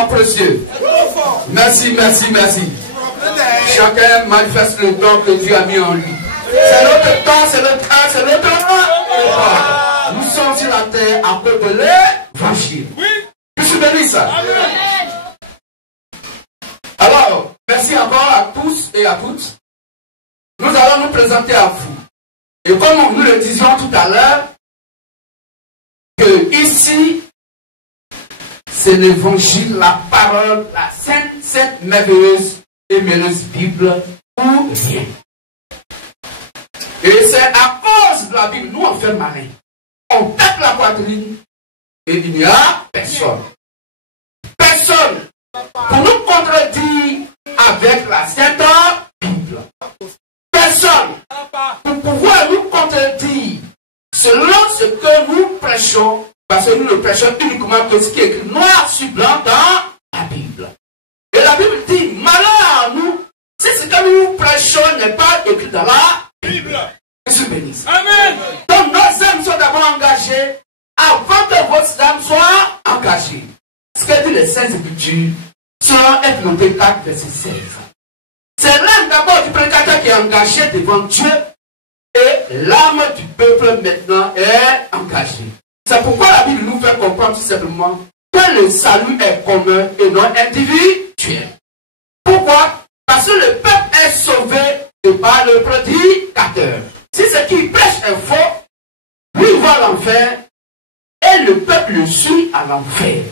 mon précieux. Merci, merci, merci. Chacun manifeste le don que Dieu a mis en lui. C'est notre temps, c'est notre temps, c'est notre temps. Nous sommes sur la terre à cause de l'évangile. Je suis béni ça. Alors, merci encore à tous et à toutes. Nous allons nous présenter à vous. Et comme nous le disions tout à l'heure, que ici, c'est l'évangile, la parole, la sainte, merveilleuse et merveilleuse Bible ou rien. Et c'est à cause de la Bible, nous on fait marrer. On tape la poitrine et il n'y a personne. Personne pour nous contredire avec la sainte Bible. Personne pour pouvoir nous contredire selon ce que nous prêchons, parce que nous ne prêchons uniquement que ce qui est écrit noir sur blanc dans la Bible. Et la Bible dit, malheur à nous, si ce que nous prêchons n'est pas écrit dans la Bible. Que je bénisse. Amen. Donc nos âmes sont d'abord engagées avant que votre âme soit engagée. Ce que dit les Saintes Écritures, selon Eph 4, verset 16. C'est l'âme d'abord du prédicateur qui est engagé devant Dieu et l'âme du peuple maintenant est engagée. C'est pourquoi la Bible nous fait comprendre tout simplement que le salut est commun et non individuel. Pourquoi? Parce que le peuple est sauvé et par le prédicateur. Si ce qui prêche est faux, lui va à l'enfer et le peuple le suit à l'enfer.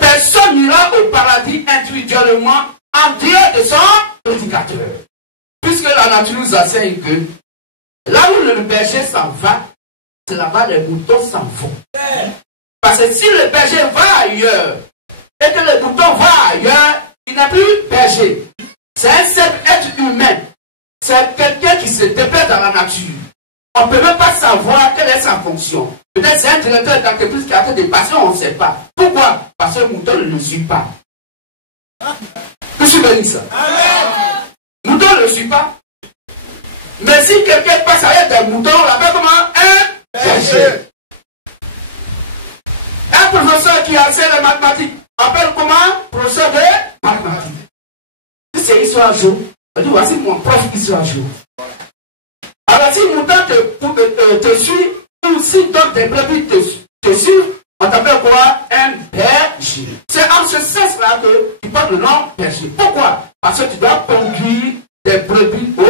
Personne n'ira au paradis individuellement en dehors de son prédicateur. Puisque la nature nous enseigne que là où le berger s'en va, c'est là-bas les moutons s'en vont. Parce que si le berger va ailleurs et que le mouton va ailleurs, il n'a plus berger. C'est un seul être humain. C'est quelqu'un qui se déplace dans la nature. On ne peut même pas savoir quelle est sa fonction. Peut-être c'est un directeur d'entreprise qui a fait des passions, on ne sait pas. Pourquoi? Parce que le mouton ne le suit pas. Je suis béni ça. Le mouton ne le suit pas. Mais si quelqu'un passe avec des moutons, on l'appelle comment? Un berger. Un professeur qui enseigne les mathématiques, appelle comment? Professeur de mathématiques. Si c'est histoire jour, on dit voici mon prof histoire jour. Alors si le mouton te suit, ou si d'autres des brebis te suivent, on t'appelle quoi? Un berger. C'est en ce sens-là que tu parles de nom berger. Pourquoi? Parce que tu dois conduire des brebis au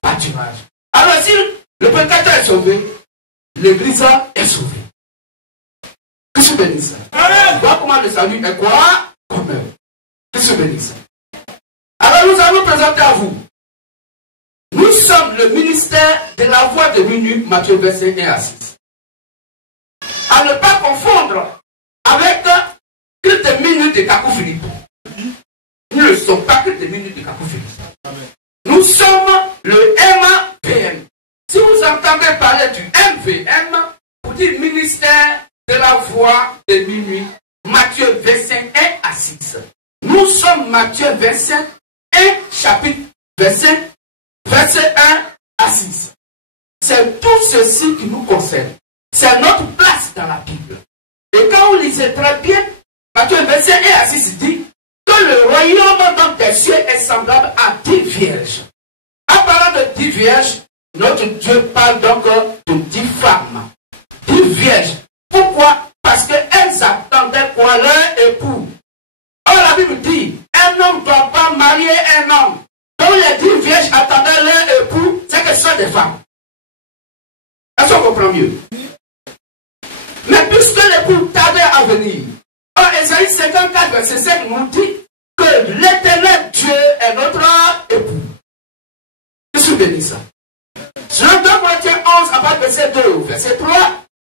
pâturage. Alors si le prédicateur est sauvé, l'église est sauvée. Que je bénisse. Tu vois comment le salut est quoi? Commun. Que je bénisse. Alors nous allons présenter à vous. Nous sommes le ministère de la voix de minuit, Matthieu verset 1 à 6. À ne pas confondre avec quelques minutes de Kakou Philippe. Nous ne sommes pas quelques minutes de Kakou Philippe. Nous sommes le MVM. Si vous entendez parler du MVM, vous dites ministère de la voix de minuit, Matthieu verset 1 à 6. Nous sommes Matthieu verset 1, chapitre verset 1 à 6. C'est tout ceci qui nous concerne. C'est notre place dans la Bible. Et quand vous lisez très bien, Matthieu verset 1 à 6 dit que le royaume donc des cieux est semblable à 10 vierges. En parlant de 10 vierges, notre Dieu parle donc de 10 femmes. 10 vierges. Pourquoi? Parce qu'elles attendaient quoi? Leur époux. Or la Bible dit, un homme ne doit pas marier un homme. Donc les 10 vierges attendaient leur époux, c'est que ce sont des femmes. Est-ce qu'on comprend mieux? Mais puisque l'époux tardait à venir, or Ésaïe 54, verset 5 nous dit que l'éternel Dieu est notre époux. Je suis béni ça. Selon 2 Corinthiens 11, à partir verset 2 au verset 3,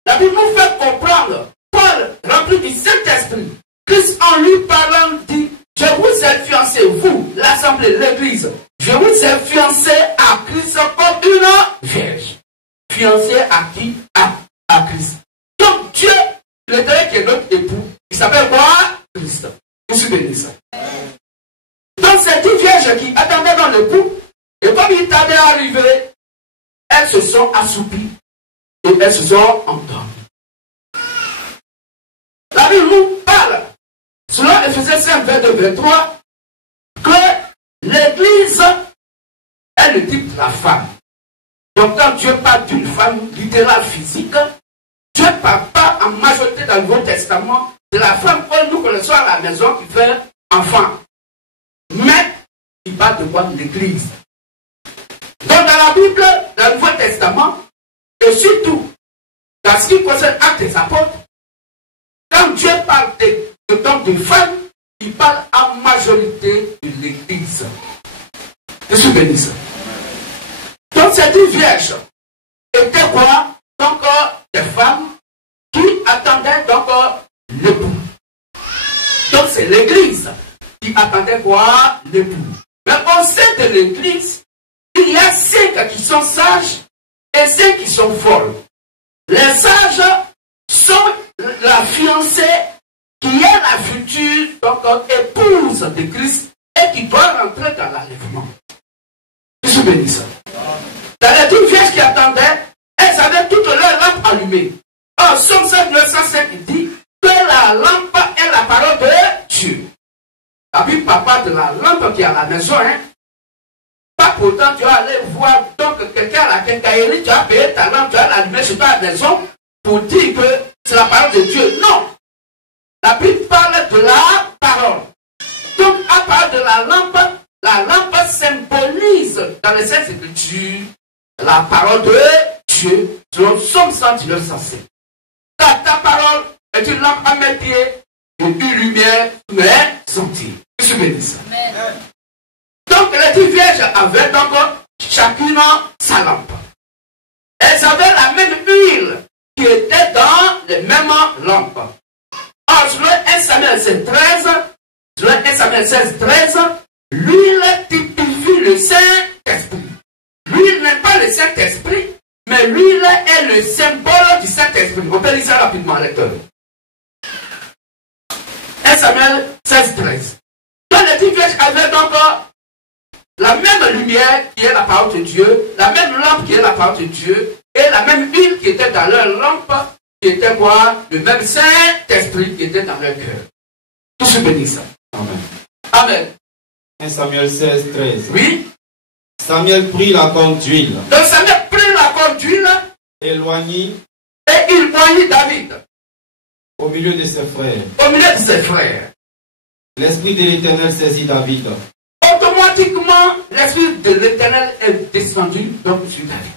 la Bible nous fait comprendre, Paul, rempli du Saint-Esprit, Christ en lui parlant dit, je vous ai fiancé, vous, l'assemblée, l'église, je vous ai fiancé à Christ comme une vierge. Fiancé à qui? À Christ. Donc Dieu, l'éternel qui est notre époux, il s'appelle quoi? Christ. Je suis béni ça. Donc ces 10 vierges qui attendaient dans l'époux, et comme il tardait à arriver, elles se sont assoupies et elles se sont endormies. La Bible nous parle, selon Ephésiens 5, 5, 22, 23, que l'Église est le type de la femme. Donc quand Dieu parle d'une femme littérale physique, Dieu ne parle pas en majorité dans le Nouveau Testament de la femme que nous connaissons à la maison qui fait enfant. Mais il parle de quoi? De l'Église. Donc dans la Bible, dans le Nouveau Testament, et surtout dans ce qui concerne Actes des Apôtres, quand Dieu parle de femmes, il parle en majorité de l'Église. Je suis béni. Donc cette vierge était quoi? Donc des femmes qui attendaient donc l'époux. Donc c'est l'Église qui attendait quoi? L'époux. Mais au sein de l'Église, il y a 5 qui sont sages et 5 qui sont folles. Les sages sont la fiancée qui est la future donc, épouse de Christ et qui doit rentrer dans l'enlèvement. Je suis béni ça. Dans les 12 vierges qui attendaient, elles avaient toutes leurs lampes allumées. Or, Somme 905, il dit que la lampe est la parole de Dieu. La Bible parle de la lampe qui est à la maison, hein. Pas pourtant tu vas aller voir donc quelqu'un à la quincaillerie, tu vas payer ta lampe, tu vas l'allumer chez toi à la maison pour dire que c'est la parole de Dieu. Non! La Bible parle de la parole. Donc, à part de la lampe symbolise dans les Saintes Écritures la parole de Dieu, selon Somme 119, 105. Ta parole est une lampe à mes pieds et une lumière sur mes sentiers. Je suis béni ça. Donc, les 10 vierges avaient donc chacune sa lampe. Elles avaient la même huile qui était dans les mêmes lampes. Or, sur le 1 Samuel 16, 13, sur le 1 Samuel 16, 13, l'huile typifie le Saint-Esprit. L'huile n'est pas le Saint-Esprit, mais l'huile est le symbole du Saint-Esprit. On peut lire ça rapidement, lecteur. 1 Samuel 16, 13. Donc, les 10 vierges avaient donc la même lumière qui est la parole de Dieu, la même lampe qui est la parole de Dieu, et la même huile qui était dans leur lampe, qui était quoi? Le même Saint-Esprit qui était dans leur cœur. Tout se bénit ça. Amen. Amen. 1 Samuel 16, 13. Oui. Samuel prit la corne d'huile. Donc Samuel prit la corne d'huile. Éloignit. Et il voyait David. Au milieu de ses frères. Au milieu de ses frères. L'Esprit de l'Éternel saisit David. Automatiquement, l'Esprit de l'Éternel est descendu donc sur David.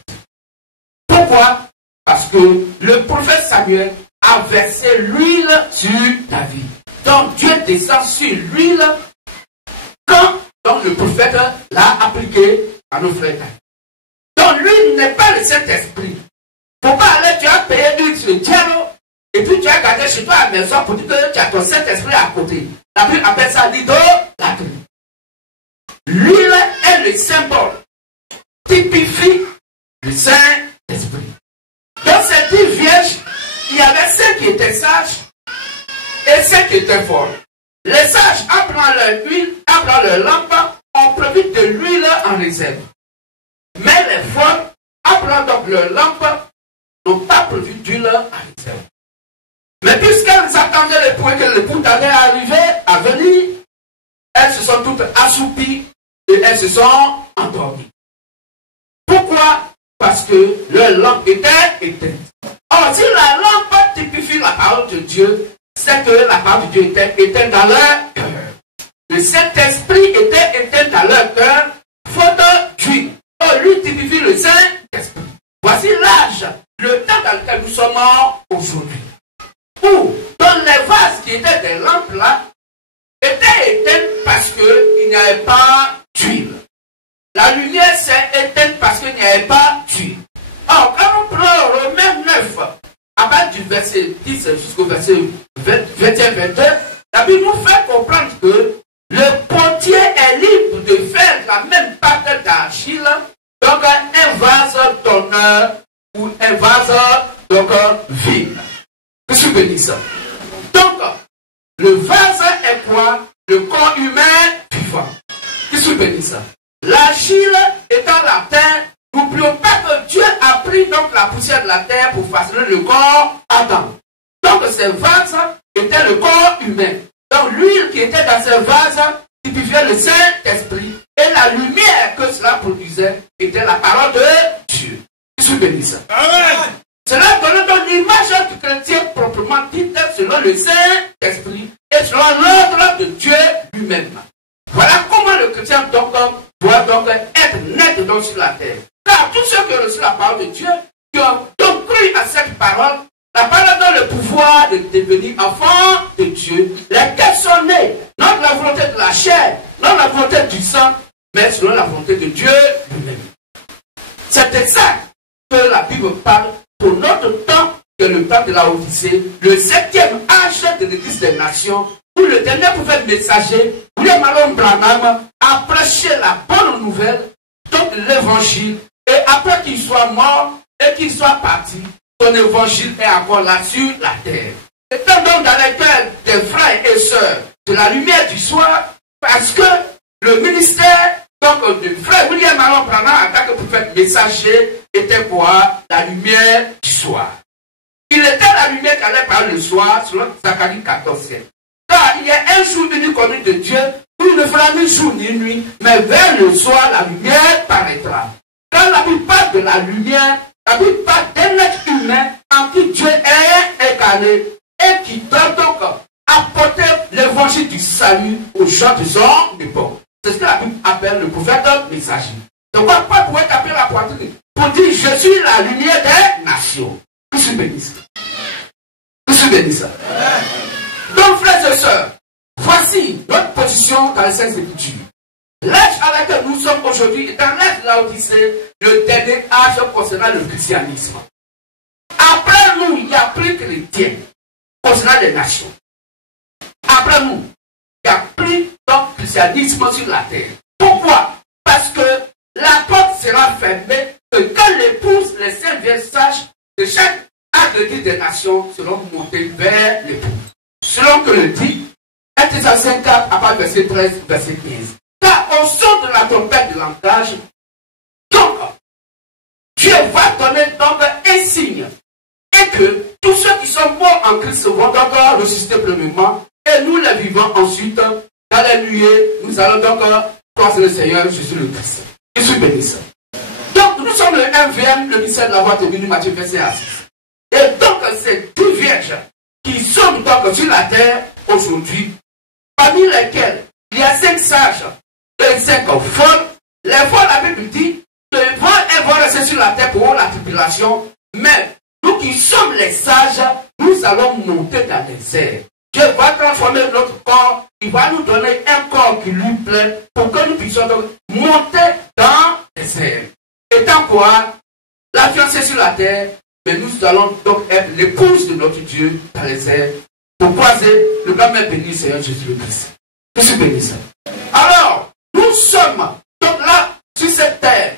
Pourquoi? Parce que le prophète Samuel a versé l'huile sur David. Donc Dieu descend sur l'huile quand donc, le prophète l'a appliqué à nos frères David. Donc l'huile n'est pas le Saint-Esprit. Il ne faut pas aller, tu as payé l'huile sur le diable et puis tu as gardé chez toi à la maison pour dire que tu as ton Saint-Esprit à côté. La Bible appelle ça l'idolâtrie. L'huile est le symbole, typifie le Saint-Esprit. Dans ces 10 vierges, il y avait ceux qui étaient sages et ceux qui étaient folles. Les sages, appelant leur huile, appelant leur lampe, ont prévu de l'huile en réserve. Mais les folles, appelant donc leur lampe, n'ont pas prévu d'huile en réserve. Mais puisqu'elles attendaient l'époux et que l'époux allait à venir, elles se sont toutes assoupies et elles se sont endormies. Pourquoi? Parce que leur lampe était éteinte. Or, si la lampe typifie la parole de Dieu, c'est que la parole de Dieu était éteinte dans leur cœur. Le Saint-Esprit était éteint dans leur cœur, faute d'huile. Or, lui typifie le Saint-Esprit. Voici l'âge, le temps dans lequel nous sommes aujourd'hui. Où, dans les vases qui étaient des lampes là, étaient éteintes parce qu'il n'y avait pas d'huile. La lumière s'est éteinte parce qu'il n'y avait pas d'huile. Or, quand on prend Romains 9, à partir du verset 10 jusqu'au verset 21-22, la Bible nous fait comprendre que le potier est libre de faire la même pâte d'argile, donc un vase d'honneur ou un vase donc vide. Je suis béni ça. Donc, le vase est quoi? Le corps humain vivant. Je suis béni ça. L'argile étant la terre, n'oublions pas que Dieu a pris donc la poussière de la terre pour façonner le corps Adam. Donc, ce vase était le corps humain. Donc l'huile qui était dans ce vase typifiait le Saint-Esprit. Et la lumière que cela produisait était la parole de Dieu. Je suis béni ça. Amen. Cela donne donc l'image du chrétien proprement dite selon le Saint-Esprit et selon l'ordre de Dieu lui-même. Voilà comment le chrétien donc, doit donc être net donc sur la terre. Car tous ceux qui ont reçu la parole de Dieu, qui ont donc cru à cette parole, la parole donne le pouvoir de devenir enfants de Dieu, lesquels sont nés, non de la volonté de la chair, non de la volonté du sang, mais selon la volonté de Dieu lui-même. C'est de ça que la Bible parle pour notre temps, que le temps de la Odyssée, le 7e âge de l'Église des Nations, où le dernier prophète messager, William Marion Branham, a prêché la bonne nouvelle, donc l'évangile, et après qu'il soit mort et qu'il soit parti, son évangile est encore là sur la terre. Étant donc dans les cœurs des frères et sœurs de la lumière du soir, parce que le ministère donc du frère William Marion Branham en tant que prophète messager était quoi? La lumière du soir. Il était la lumière qui allait par le soir, selon Zacharie 14. Car il y a un jour venu connu de Dieu, où il ne fera ni jour ni nuit, mais vers le soir la lumière paraîtra. Quand la Bible parle de la lumière, la Bible parle d'un être humain en qui Dieu est incarné et qui doit donc apporter l'évangile du salut aux gens de son époque. C'est ce que la Bible appelle le prophète messager. Donc, Paul pouvait taper la poitrine pour dire: je suis la lumière des nations. Je suis béni. Je suis béni ça. Donc, frères et sœurs, voici notre position dans les Saintes Écritures. L'âge à laquelle nous sommes aujourd'hui est dans l'âge de la Odyssée, le dernier âge concernant le christianisme. Après nous, il n'y a plus de chrétiens concernant les nations. Après nous, il n'y a plus de christianisme sur la terre. Pourquoi? Parce que la porte sera fermée, que quand l'épouse, les saints vierges sages de chaque âge de l'Église des nations seront montés vers l'épouse. Selon que le dit, 1 Thessaloniciens 4, à part verset 13, verset 15. Car au son de la trompette de langage, donc, Dieu va donner donc un signe. Et que tous ceux qui sont morts en Christ vont donc ressusciter premièrement. Et nous les vivons ensuite dans les nuées. Nous allons donc croiser le Seigneur Jésus le Christ. Je suis béni. Donc nous sommes le 1e, le mystère de la voix de Matthieu verset 6. Et donc ces 10 vierges qui sont donc sur la terre aujourd'hui, parmi lesquelles il y a 5 sages et 5 folles. Les folles, la Bible dit, elles vont rester sur la terre pour la tribulation, mais nous qui sommes les sages, nous allons monter dans les airs. Dieu va transformer notre corps, il va nous donner un corps qui lui plaît pour que nous puissions donc monter dans les airs. Étant quoi? La fiancée sur la terre, mais nous allons donc être l'épouse de notre Dieu dans les airs pour croiser le grand mère béni Seigneur Jésus-Christ. Je suis béni ça. Alors, nous sommes donc là, sur cette terre,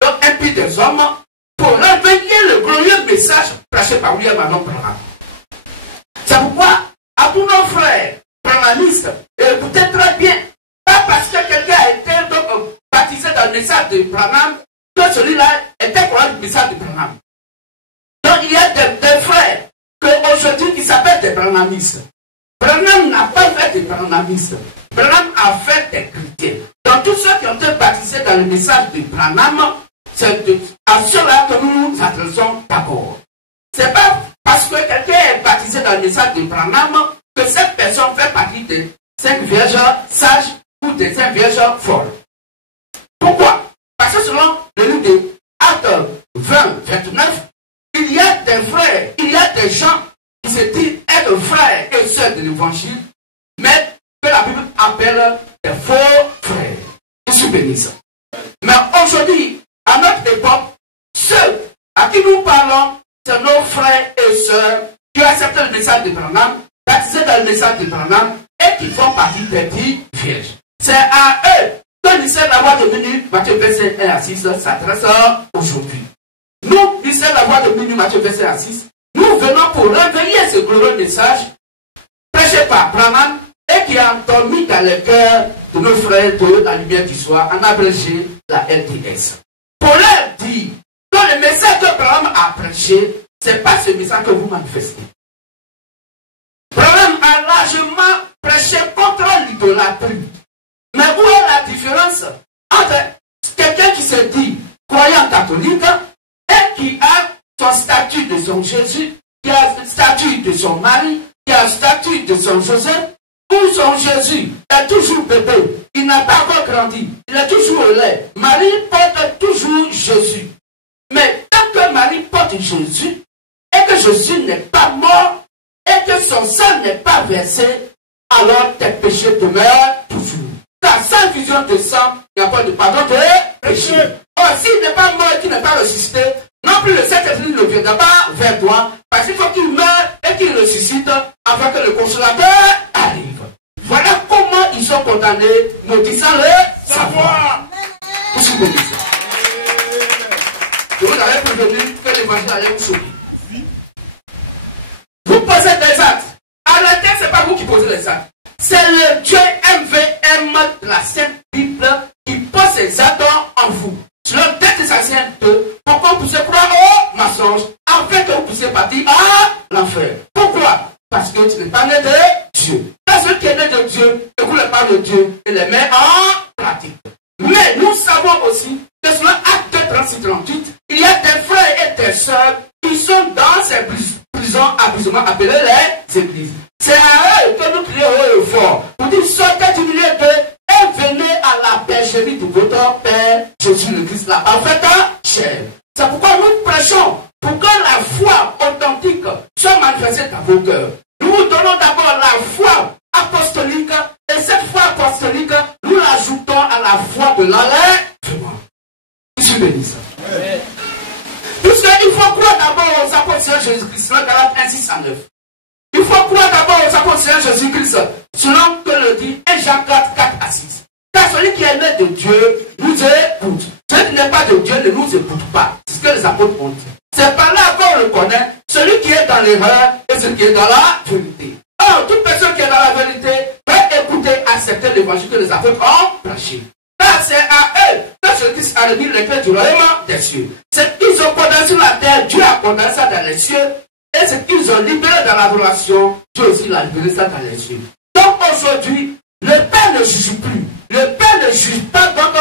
donc impies des hommes, pour réveiller le glorieux message prêché par William Marion Branham. C'est pourquoi, à tous nos frères branhamistes, écoutez très bien, pas parce que quelqu'un a été donc baptisé dans le message de Branham, que celui-là était pour le message de Branham. Donc il y a des frères qu'aujourd'hui qui s'appellent des branhamistes. Branham n'a pas fait des branhamistes. Branham a fait des chrétiens. Donc tous ceux qui ont été baptisés dans le message de Branham, c'est à cela que nous nous adressons d'abord. C'est pas parce que quelqu'un est baptisé dans le message de Branham que cette personne fait partie des 5 vierges sages ou des 5 vierges folles. Pourquoi? Parce que selon le livre de Actes 20, 29, il y a des frères, il y a des gens qui se disent être frères et sœurs de l'évangile, mais que la Bible appelle des faux frères. Je suis béni ça. Mais aujourd'hui, à notre époque, ceux à qui nous parlons, c'est nos frères et sœurs qui ont accepté le message de Branham, baptisés dans le message de Branham et qui font partie des 10 vierges. C'est à eux que le mystère de la voix de minuit, Matthieu verset 1 à 6, s'adresse aujourd'hui. Nous, mystère de la voix de minuit, Matthieu verset 1 à 6, nous venons pour réveiller ce glorieux message prêché par Branham et qui a endormi dans le cœur de nos frères de la lumière du soir, en abrégé la LDS. Pour leur dire que le message que Branham a prêché, ce n'est pas ce message que vous manifestez. Branham a largement prêcher contre l'idolâtrie. Mais où est la différence entre quelqu'un qui se dit croyant catholique et qui a son statut de son Jésus, qui a le statut de son mari, qui a le statut de son Joseph, où son Jésus est toujours bébé, il n'a pas encore grandi, il est toujours au lait. Marie porte toujours Jésus. Mais tant que Marie porte Jésus, et que Jésus n'est pas mort, et que son sang n'est pas versé, alors tes péchés demeurent toujours. Car sans vision de sang, il n'y a pas de pardon de péché. Or, s'il n'est pas mort et qu'il n'est pas ressuscité, non plus le Saint-Esprit ne viendra pas vers toi, parce qu'il faut qu'il meure et qu'il ressuscite afin que le consolateur arrive. Voilà comment ils sont condamnés, maudissant le savoir. Vous suivez ça. Je vous avais prévenu que l'évangile allait vous sauver. Vous posez des actes. À la terre, ce n'est pas vous qui posez les actes. C'est le Dieu MVM de la Sainte Bible qui pose ses actes en vous. Sur le 2 Thessaloniciens 2, pour que vous puissiez croire au mensonge, afin que vous puissiez partir à l'enfer. Pourquoi? Parce que tu n'es pas né de Dieu. Parce que celui qui est né de Dieu écoute les paroles de Dieu et les met en pratique. Mais nous savons aussi que sur l'acte 36-38, il y a des frères et des sœurs qui sont dans ces prisons abusivement appelées les églises. C'est à eux que nous crions haut et fort pour dire sortez du milieu d'eux et venez à la bergerie de votre Père Jésus le Christ, la parfaite chair. C'est pourquoi nous prêchons pour que la foi authentique soit manifestée dans vos cœurs. Nous vous donnons d'abord la foi apostolique et cette foi apostolique, nous l'ajoutons à la foi de l'enlèvement. Je suis béni ça. Puisqu'il faut croire d'abord aux apôtres de Jésus-Christ, selon Galates 1, 6 à 9. Il faut croire d'abord aux apôtres de Jésus-Christ, selon que le dit 1 Jean 4, 4 à 6. Car celui qui est né de Dieu nous écoute. Celui qui n'est pas de Dieu ne nous écoute pas. C'est ce que les apôtres ont dit. C'est par là qu'on le connaît, celui qui est dans l'erreur et celui qui est dans la vérité. Or, toute personne qui est dans la vérité peut écouter, accepter l'évangile que les apôtres ont prêché. Car c'est à eux que Jésus a remis les clés du royaume des cieux. Ce qu'ils ont condamné sur la terre, Dieu a condamné ça dans les cieux. Et ce qu'ils ont libéré dans l'adoration, Dieu aussi l'a libéré ça dans les cieux. Donc aujourd'hui, le Père ne juge plus. Le Père ne juge pas donc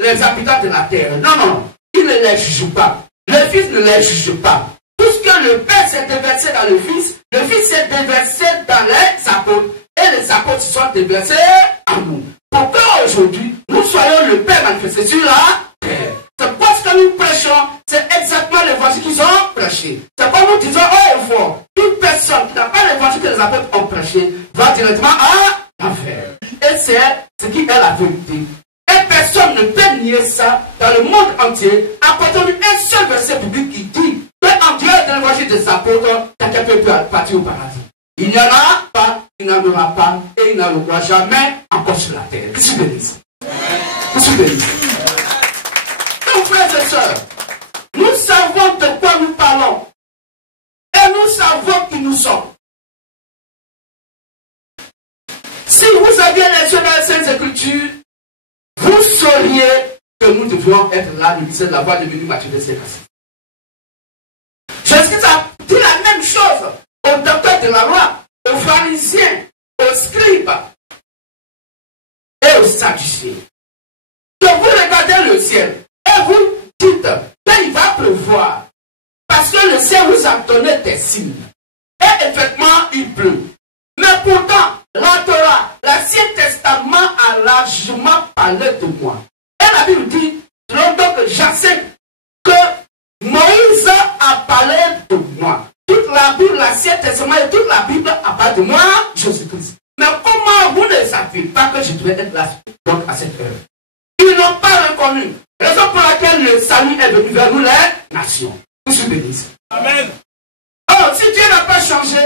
les habitants de la terre. Non, non, il ne les juge pas. Le Fils ne les juge pas. Puisque le Père s'est déversé dans le Fils s'est déversé dans les apôtres. Et les apôtres se sont déversés en nous. Pour qu'aujourd'hui, nous soyons le Père manifesté sur la terre. C'est parce que nous prêchons, c'est exactement l'évangile qu'ils ont prêché. C'est pourquoi nous disons haut et fort, toute personne qui n'a pas l'évangile que les apôtres ont prêché va directement à l'enfer. Et c'est ce qui est la vérité. Et personne ne peut nier ça dans le monde entier. Apportons-nous un seul verset biblique qui dit qu'en dehors de l'évangile des apôtres, quelqu'un peut partir au paradis. Il n'y en a pas, il n'en aura pas, et il n'en aura jamais encore sur la terre. Que tu bénisses. Que tu bénisses. Donc, frères et sœurs, nous savons de quoi nous parlons. Et nous savons qui nous sommes. Si vous aviez les yeux dans les Saintes Écritures, vous sauriez que nous devions être là, le lycée de la voie de Béni Matthieu de Sécassi. Jésus a dit la même chose aux docteurs de la loi, aux pharisiens, aux scribes et aux sadducéens. Que vous regardez le ciel et vous dites qu'il va pleuvoir parce que le ciel vous a donné des signes. Et effectivement, il pleut. Mais pourtant, la Torah, l'Ancien Testament a largement parlé de moi. Et la Bible dit, donc j'enseigne que Moïse a parlé de moi. Toute la Bible, l'Ancien Testament et toute la Bible a parlé de moi, Jésus-Christ. Mais comment vous ne savez pas que je devais être là, donc à cette heure? Ils n'ont pas reconnu. Raison pour laquelle le salut est venu vers nous, les nations. Vous suis bénis. Amen. Oh, si Dieu n'a pas changé,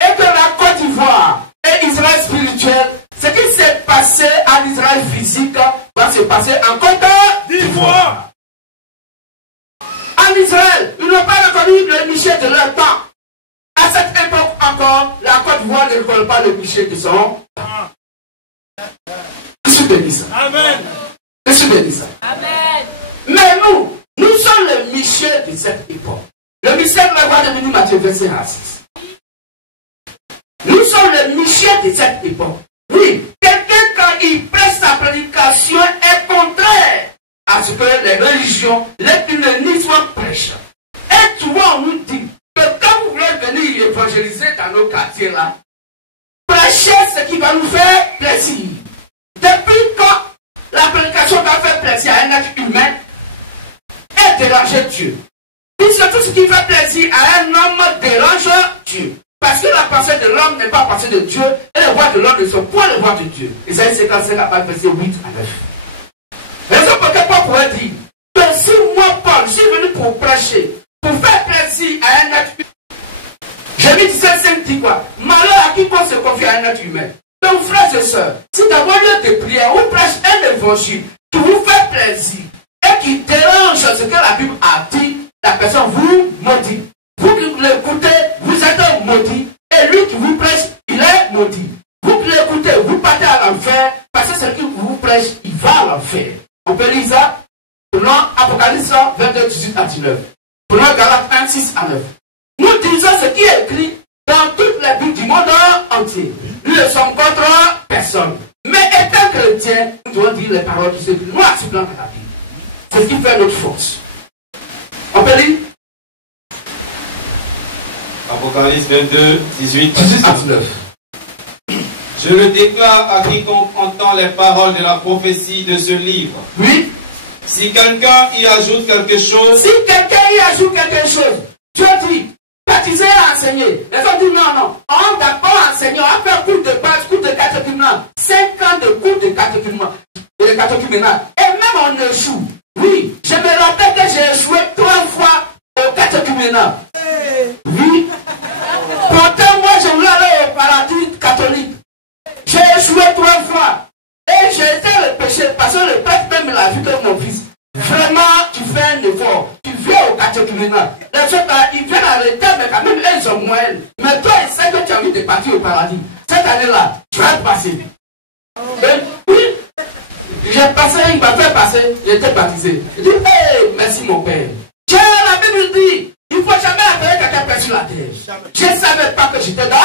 et que la Côte d'Ivoire et Israël spirituel, ce qui s'est passé à l'Israël physique va se passer en Côte d'Ivoire. En Israël, ils n'ont pas reconnu le Michel de leur temps. À cette époque encore, la Côte d'Ivoire ne reconnaît pas le Michel de son temps. Je suis béni ça. Amen. Je suis béni ça. Amen. Mais nous sommes le Michel de cette époque. Le Michel de la voie de Béni Matthieu, verset 6. Nous sommes le Michel de cette époque. Oui, quelqu'un quand il prête sa prédication est contraire à ce que les religions, les christianismes prêchent. Et souvent on nous dit que quand vous voulez venir évangéliser dans nos quartiers là, prêchez ce qui va nous faire plaisir. Depuis quand la prédication va faire plaisir à un être humain et déranger Dieu. Puisque tout ce qui fait plaisir à un homme dérange Dieu. Parce que la pensée de l'homme n'est pas la pensée de Dieu et les voix de l'homme ne sont point les voix de Dieu. Isaïe 55, verset 8 à 9. Raison pour laquelle Paul pourrait dire que si moi, Paul, je suis venu pour prêcher, pour faire plaisir à un être humain, Jérémie 17,5 dit quoi? Malheur à quiconque se confie à un être humain. Donc, frères et sœurs, si dans vos lieux de prière, vous prêchez un évangile qui vous fait plaisir et qui dérange ce que la Bible a dit, la personne vous maudit. Vous qui l'écoutez, vous êtes maudit. Et lui qui vous prêche, il est maudit. Vous qui l'écoutez, vous partez à l'enfer, parce que celui qui vous prêche, il va à l'enfer. On peut lire ça. Prenons Apocalypse 22, 18 à 19. Prenons Galates 1, 6 à 9. Nous disons ce qui est écrit dans toutes les Bibles du monde entier. Nous ne sommes contre personne. Mais étant chrétien, nous devons dire les paroles de ceux qui nous acceptent dans la Bible. C'est ce qui fait notre force. On peut lire Apocalypse 22, 18 à 19. Je le déclare à quiconque entend les paroles de la prophétie de ce livre. Oui. Si quelqu'un y ajoute quelque chose, Dieu dit, baptiser et enseigner. Les autres disent non. On va pas enseigner, on va faire cours de base, cours de catéchuménat. 5 ans de cours de catéchuménat. Et même on échoue. Oui, je me rappelle que j'ai échoué 3 fois au catéchuménat. Oui. Pourtant, moi, je voulais aller au paradis catholique. J'ai échoué 3 fois. Et j'ai été le péché, parce que le prêtre même l'a vu comme mon fils. Vraiment, tu fais un effort. Tu viens au catéchuménat. Les autres, ils viennent à l'état, mais quand même, ils sont moyens. Mais toi, ils savent que tu as envie de partir au paradis. Cette année-là, tu vas te passer. Et oui, j'ai passé, il m'a fait passer, j'ai été baptisé. Il dit, hey, merci mon père. Tiens, la Bible dit, il ne faut jamais appeler quelqu'un père sur la terre. Je ne savais pas que j'étais dans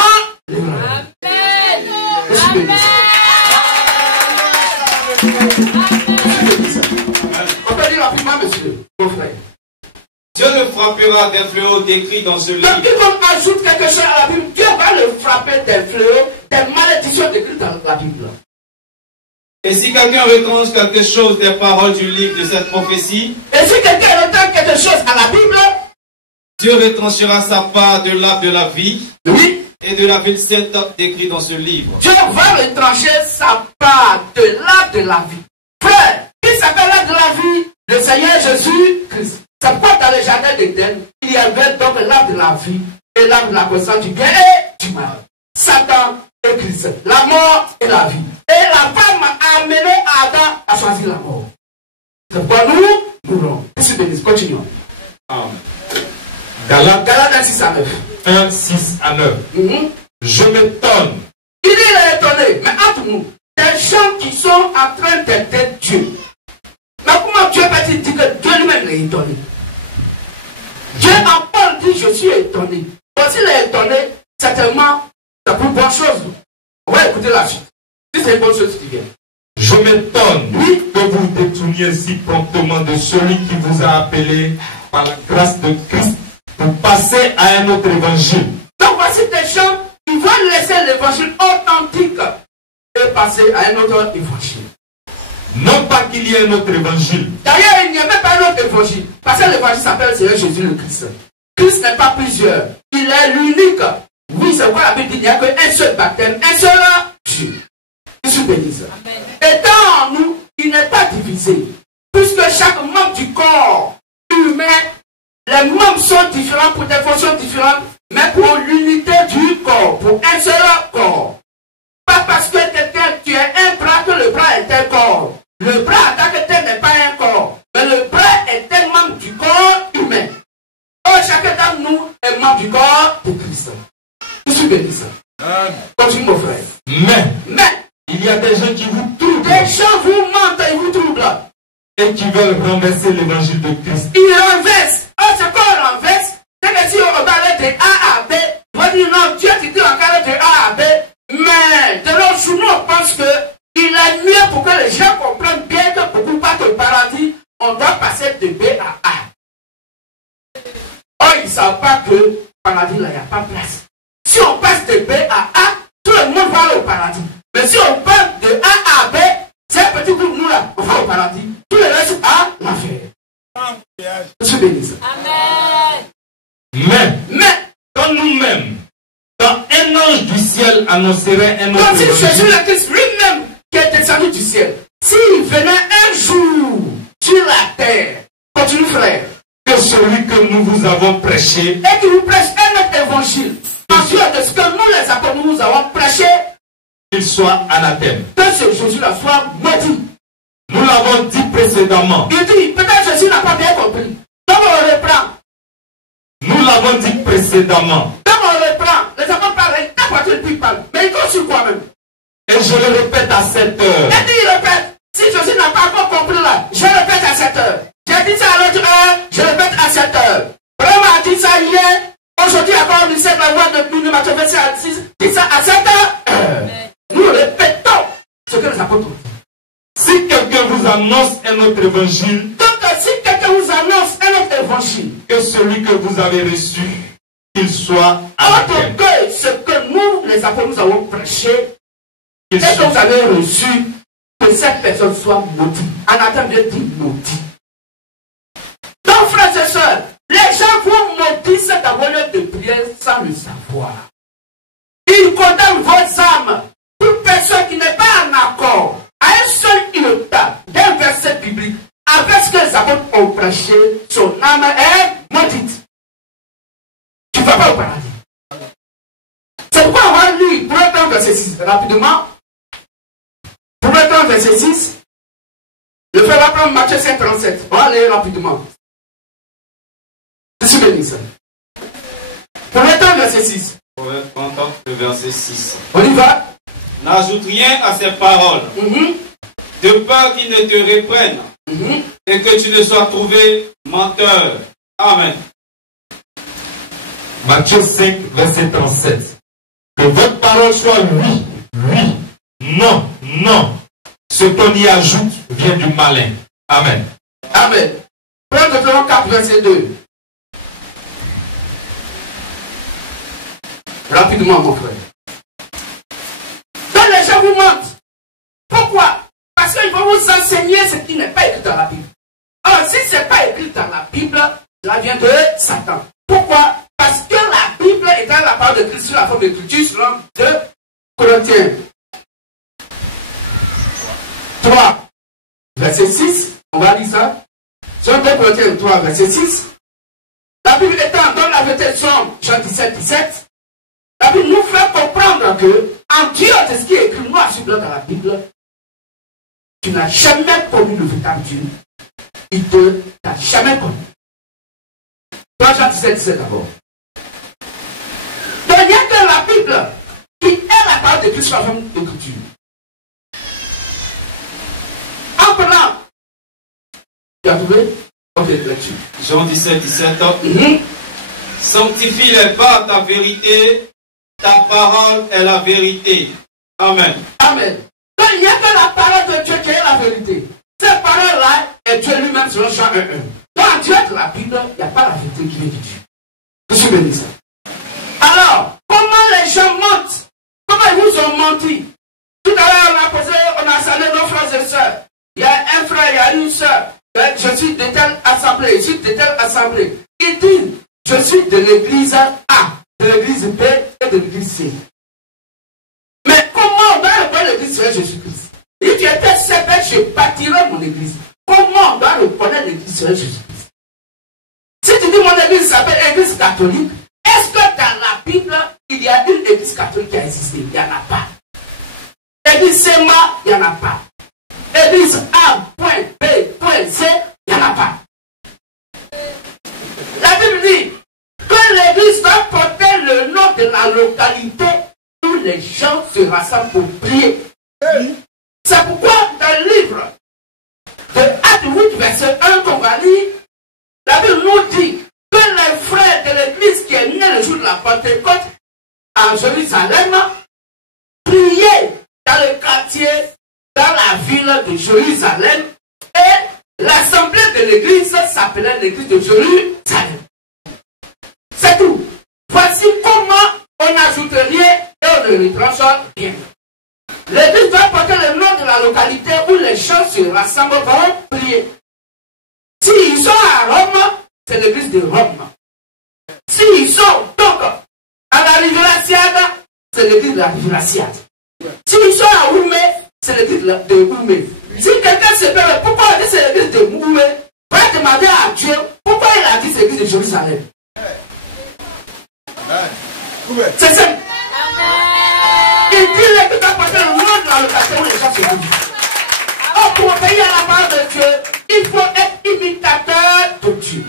les mains. Amen. On peut dire rapidement, monsieur, mon frère. Dieu le frappera des fléaux décrits dans ce livre. Donc, quand on ajoute quelque chose à la Bible, Dieu va le frapper des fléaux, des malédictions décrites dans la Bible. Et si quelqu'un retranche quelque chose des paroles du livre de cette prophétie, et si quelqu'un retranche quelque chose à la Bible, Dieu retranchera sa part de l'arbre de la vie, oui, et de la ville sainte décrite dans ce livre. Dieu va retrancher sa part de l'arbre de la vie. Frère, qui s'appelle l'arbre de la vie? Le Seigneur Jésus-Christ. C'est pourquoi dans le jardin d'Éden, il y avait donc l'arbre de la vie et l'arbre de la connaissance du bien et du mal. Satan et Christ. La mort et la vie. Et la femme a amené Adam à choisir la mort. C'est pourquoi nous mourrons. Continuons. Amen. Galates 1, 6 à 9. 1, 6 à 9. Je m'étonne. Il est étonné, mais entre nous, des gens qui sont en train d'aider Dieu. Mais comment Dieu peut-il dire que Dieu lui-même est étonné? Dieu en Paul dit, je suis étonné. Donc s'il est étonné, certainement, c'est pour une bonne chose. On va écouter la suite. Si c'est une bonne chose qui vient. Je m'étonne que vous détourniez si promptement de celui qui vous a appelé par la grâce de Christ pour passer à un autre évangile. Donc voici des gens qui vont laisser l'évangile authentique et passer à un autre évangile. Non pas qu'il y ait un autre évangile. D'ailleurs, il n'y a même pas un autre évangile. Parce que l'évangile s'appelle Seigneur Jésus le Christ. Christ n'est pas plusieurs. Il est l'unique. Oui, c'est quoi la Bible dit? Il n'y a qu'un seul baptême, un seul Dieu. Je suis béni. Étant en nous, il n'est pas divisé. Puisque chaque membre du corps humain, les membres sont différents pour des fonctions différentes, mais pour l'unité du corps, pour un seul corps. Pas parce que tu es un bras que le bras est un corps. Le bras en tant que tel n'est pas un corps, mais le bras est un membre du corps humain. Or, chacun d'entre nous est membre du corps de Christ. Je suis béni ça. Continue mon frère. Mais, il y a des gens qui vous troublent. Des gens vous mentent et vous troublent. Et qui veulent renverser l'évangile de Christ. Ils renversent. Oh, c'est quoi on renverse? C'est que si on va aller de A à B, on va dire non, Dieu te dit encore de A à B, mais pour que les gens comprennent bien que pour combattre le paradis, on doit passer de B à A. Or, ils ne savent pas que le paradis, là, il n'y a pas de place. Si on passe de B à A, tout le monde va aller au paradis. Mais si on passe de A à B, c'est un petit groupe, nous là, on va au paradis. Tout le reste à l'enfer. Je suis béni. Amen. Mais, quand nous-mêmes, quand un ange du ciel annoncerait un autre comme si évangile, Jésus le Christ lui-même qui est descendu du ciel, s'il venait un jour sur la terre, continue frère, que celui que nous vous avons prêché, et qu'il vous prêche un autre évangile, en dehors de ce que nous les apôtres nous avons prêché, qu'il soit anathème. que ce Jésus-là soit maudit. Nous l'avons dit précédemment. Il dit, peut-être Jésus n'a pas bien compris. Donc on reprend. Nous l'avons dit précédemment. Donc on reprend. Les apôtres parlent, n'importe le plus parle. Mais il compte sur quoi même? Et je le répète à cette heure. Et puis il répète. Si Jésus n'a pas encore compris là, je répète à cette heure. J'ai dit ça à l'autre heure, je répète à cette heure. Vraiment a dit ça hier. Aujourd'hui encore, on sait la voix de minuit, Matthieu 26 à 6. Dit ça à cette heure. Nous répétons ce que les apôtres ont dit. Si quelqu'un vous annonce un autre évangile, Donc si quelqu'un vous annonce un autre évangile, que celui que vous avez reçu, qu'il soit autre anathème. que ce que nous, les apôtres, nous avons prêché, et Qu'il que vous soit- avez reçu, que cette personne soit maudite. Anathème veut dire maudit. Donc, frères et sœurs, les gens vous maudissent dans vos lieux de prière sans le savoir. Ils condamnent vos âmes. Toute personne qui n'est pas en accord à un seul iota d'un verset biblique avec ce que les apôtres ont prêché, son âme est maudite. Tu ne vas pas au paradis. C'est pourquoi on va lire Proverbe 30, verset 6 rapidement. Proverbe 30, verset 6. Le frère va prendre Matthieu 5, 37. On va lire rapidement. Je suis béni, ça. Proverbe 30, verset 6. Proverbe 30, le verset 6. On y va. N'ajoute rien à ces paroles, de peur qu'ils ne te reprennent et que tu ne sois trouvé menteur. Amen. Matthieu 5, verset 37. Que votre parole soit oui, oui, non, non. Ce qu'on y ajoute vient du malin. Amen. Amen. Proverbe 4, verset 2. Rapidement, mon frère. Donc les gens vous mentent. Pourquoi? Parce qu'ils vont vous enseigner ce qui n'est pas écrit dans la Bible. Alors, si ce n'est pas écrit dans la Bible, cela vient de Satan. Pourquoi? Parce que la Bible étant la parole de Christ sur la forme d'écriture, selon 2 Corinthiens 3, verset 6. On va lire ça. Selon 2 Corinthiens 3, verset 6. La Bible étant dans la vérité de Somme, Jean 17, 17. La Bible nous fait comprendre que, en dehors de ce qui est écrit noir sur blanc dans la Bible, tu n'as jamais connu le véritable Dieu. Il ne t'a jamais connu. Toi, Jean 17, 17 d'abord. Donc, il n'y a que la Bible qui est la parole de Christ sur la forme d'écriture. En parlant, tu as trouvé? Ok, là-dessus. Jean 17, 17. Sanctifie-les par ta vérité, ta parole est la vérité. Amen. Amen. Donc il n'y a que la parole de Dieu qui est la vérité. Cette parole-là est Dieu lui-même selon Jean 1.1. Dans Dieu de la Bible, il n'y a pas la vérité qui vient de Dieu. Je suis béni ça. Alors, comment les gens mentent? Comment ils vous ont menti? Tout à l'heure, on a salué nos frères et sœurs. Il y a un frère, il y a une sœur. Je suis de telle assemblée, je suis de telle assemblée. Ils disent, je suis de l'église A, de l'église B et de l'église C. Mais comment on doit reconnaître l'église sur Jésus-Christ? Si tu étais sévère, je bâtirai mon église. Comment on doit reconnaître l'église sur Jésus-Christ? Si tu dis mon église s'appelle église catholique, est-ce que dans la Bible, il y a une église catholique qui a existé? Il n'y en a pas. Église Sema, il n'y en a pas. Église A.B.C, il n'y en a pas. La Bible dit que l'église doit porter le nom de la localité où les gens se rassemblent pour prier. C'est pourquoi dans le livre de Actes 8, verset 1 qu'on va lire, la Bible nous dit que les frères de l'église qui est née le jour de la Pentecôte à Jérusalem priaient dans le quartier, dans la ville ville de Jérusalem et l'assemblée de l'église s'appelait l'église de Jérusalem. C'est tout. Voici comment on n'ajoute rien et on ne retranche rien. L'église doit porter le nom de la localité où les gens se rassemblent pour prier. S'ils sont à Rome, c'est l'église de Rome. S'ils sont donc à la Riviera-Siade, c'est l'église de la Riviera-Siade. S'ils sont à Oumé, c'est l'église de Oumé. Si quelqu'un se permet, pourquoi on dit c'est l'église de Oumé, va demander à Dieu pourquoi il a dit c'est l'église de Jérusalem. C'est simple. Il dit l'église doit porter le nom de la localité où les gens se trouvent. Or, pour obéir à la parole de Dieu, il faut être imitateur de Dieu.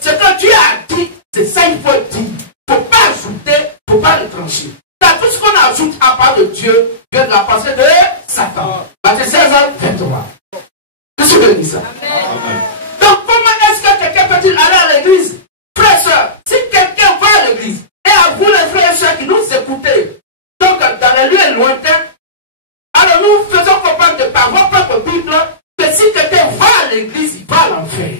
Ce que Dieu a dit, c'est ça il faut dire. Il ne faut pas ajouter, il ne faut pas retrancher. Car tout ce qu'on ajoute à part de Dieu vient de la pensée de Satan. Matthieu 16, 23. Je suis béni ça. Donc comment est-ce que quelqu'un peut-il aller à l'église? Frères et sœurs, si quelqu'un va à l'église, et à vous les frères et sœurs qui nous écoutez, donc dans les lieux lointains, alors nous faisons comprendre par votre propre Bible que si quelqu'un va à l'église, il va à l'enfer.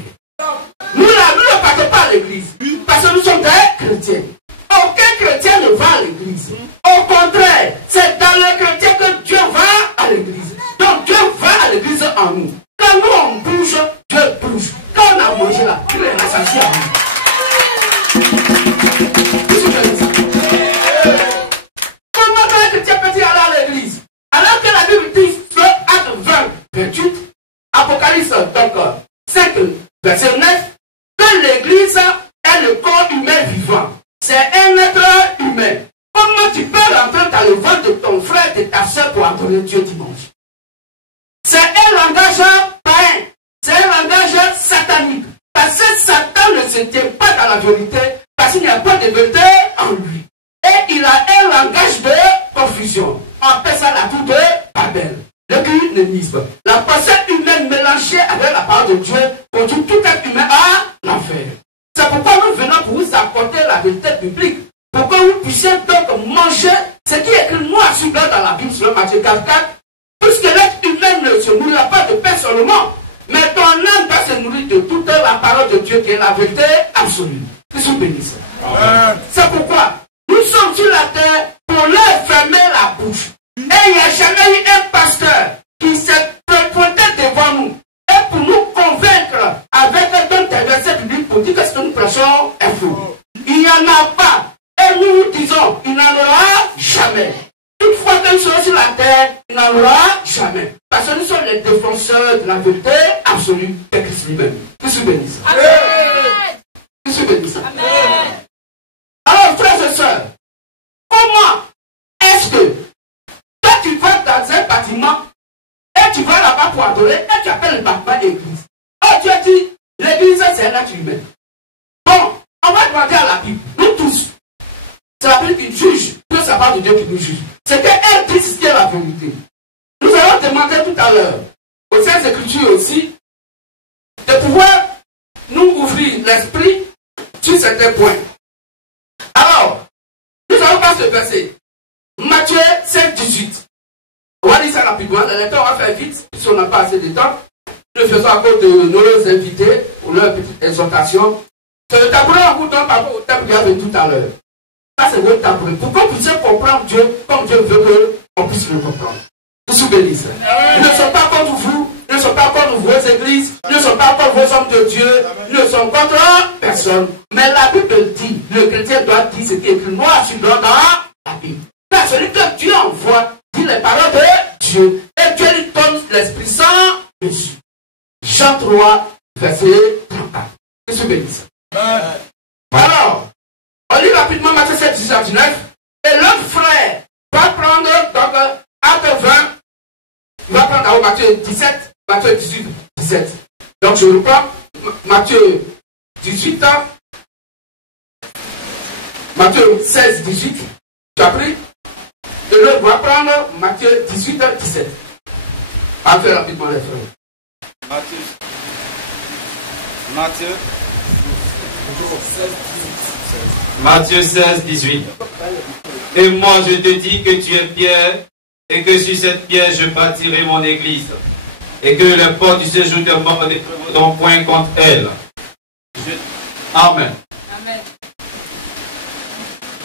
Nous ne partons pas à l'église parce que nous sommes des chrétiens. Aucun chrétien ne va à l'église. Au contraire, c'est dans les chrétiens que Dieu va à l'église. Donc Dieu va à l'église en nous. Quand nous on bouge, Dieu bouge. Quand on a mangé là, Dieu est rassasié en nous. Comment un chrétien peut-il aller à l'église? Alors que la Bible dit, acte 20, 28, Apocalypse donc 5, verset 9, que l'église est le corps humain vivant. C'est un être humain. Comment tu peux rentrer dans le ventre de ton frère et de ta soeur pour adorer Dieu dimanche? C'est un langage païen. C'est un langage satanique. Parce que Satan ne se tient pas dans la vérité, parce qu'il n'y a pas de vérité en lui. Et il a un langage de confusion. On appelle ça la tour de Babel. Le christianisme. La pensée humaine mélangée avec la parole de Dieu conduit tout être humain à l'enfer. C'est pourquoi nous venons pour vous apporter la vérité biblique. Pour que vous puissiez donc manger ce qui est écrit noir sur blanc dans la Bible sur Matthieu 4, 4. Puisque l'être humain ne se nourrit pas de pain seulement, mais ton âme doit se nourrir de toute la parole de Dieu qui est la vérité absolue. Que soit béni. C'est pourquoi nous sommes sur la terre pour leur fermer la bouche. Et il n'y a jamais eu un pasteur qui s'est présenté devant nous et pour nous convaincre avec un verset biblique pour dire que ce que nous prêchons est faux. Il n'y en a pas. Et nous disons, il n'en aura jamais. Une fois que nous serons sur la terre, il n'en aura jamais. Parce que nous sommes les défenseurs de la vérité absolue de Christ lui-même. Que suis béni. Que suis béni. Alors, frères et sœurs, comment est-ce que toi tu vas dans un bâtiment et tu vas là-bas pour adorer et tu appelles le bâtiment église? Oh, tu as dit, l'église c'est un être humain. Bon, on va demander à la Bible, nous tous. C'est la Bible qui juge, que ça parle de Dieu qui nous juge. C'est qu'elle dit ce qui est la vérité. Nous allons demander tout à l'heure, aux Saintes Écritures aussi, de pouvoir nous ouvrir l'esprit sur certains points. Alors, nous allons pas se verser. Matthieu 5, 18. On va dire ça rapidement. Le lecteur va faire vite, puisqu'on n'a pas assez de temps. Nous le faisons à cause de nos invités pour leur petite exhortation. C'est le tabouret en coûtant par rapport au thème qu'il y avait tout à l'heure. Ça, c'est votre tabouret. Pour qu'on puisse comprendre Dieu comme Dieu veut qu'on puisse le comprendre. Nous sommes bénis. Nous ne sommes pas contre vous. Nous ne sommes pas contre vos églises. Nous ne sommes pas contre vos hommes de Dieu. Nous ne sommes contre personne. Mais la Bible dit, le chrétien doit dire ce qui est écrit noir sur blanc dans la Bible. Car celui que Dieu envoie dit les paroles de Dieu. Et Dieu lui donne l'Esprit Saint dessus. Jean 3, verset 34. Que ce bénisse. Alors, on lit rapidement Matthieu 7, 18 à 19. Et l'autre frère va prendre, donc, acte 20, il va prendre Matthieu 17, Matthieu 18, 17. Donc, je reprends Matthieu 18, Matthieu 16, 18. Tu as pris? Et l'autre va prendre Matthieu 18, 17. On va faire rapidement les frères. Matthieu 16, 18. Et moi je te dis que tu es Pierre, et que sur cette pierre je bâtirai mon église, et que les portes du séjour des morts ne prendront point contre elle. Amen. Amen.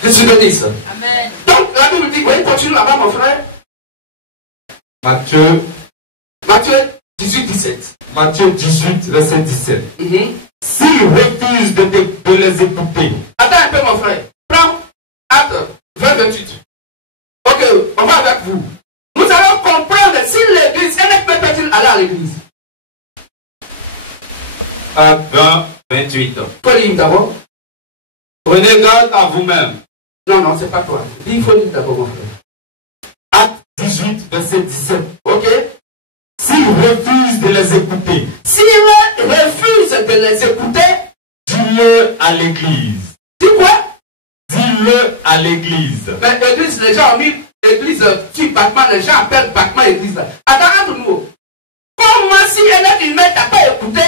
Je suis béni. Amen. Donc la Bible dit, oui, continue là-bas mon frère. Matthieu 18, 17. Matthieu 18, verset 17. Mhm. S'ils refusent de les écouter, Attends un peu mon frère. Prends Acte 20, 28. Ok, on va avec vous. Nous allons comprendre si l'église, elle peut-elle aller à l'église. Acte 20, 28. Faut lire d'abord. Prenez garde à vous-même. Non, non, c'est pas toi. Il faut lire d'abord mon frère. Acte 18, verset 17. Ok. S'ils refusent de les écouter, S'ils refusent de les écouter, dis-le à l'église. dis quoi? Dis-le à l'église. Mais église, les gens ont mis église sur bâtiment, les gens appellent bâtiment église. Attends, entre-nous. Comment si un être humain t'a pas écouté,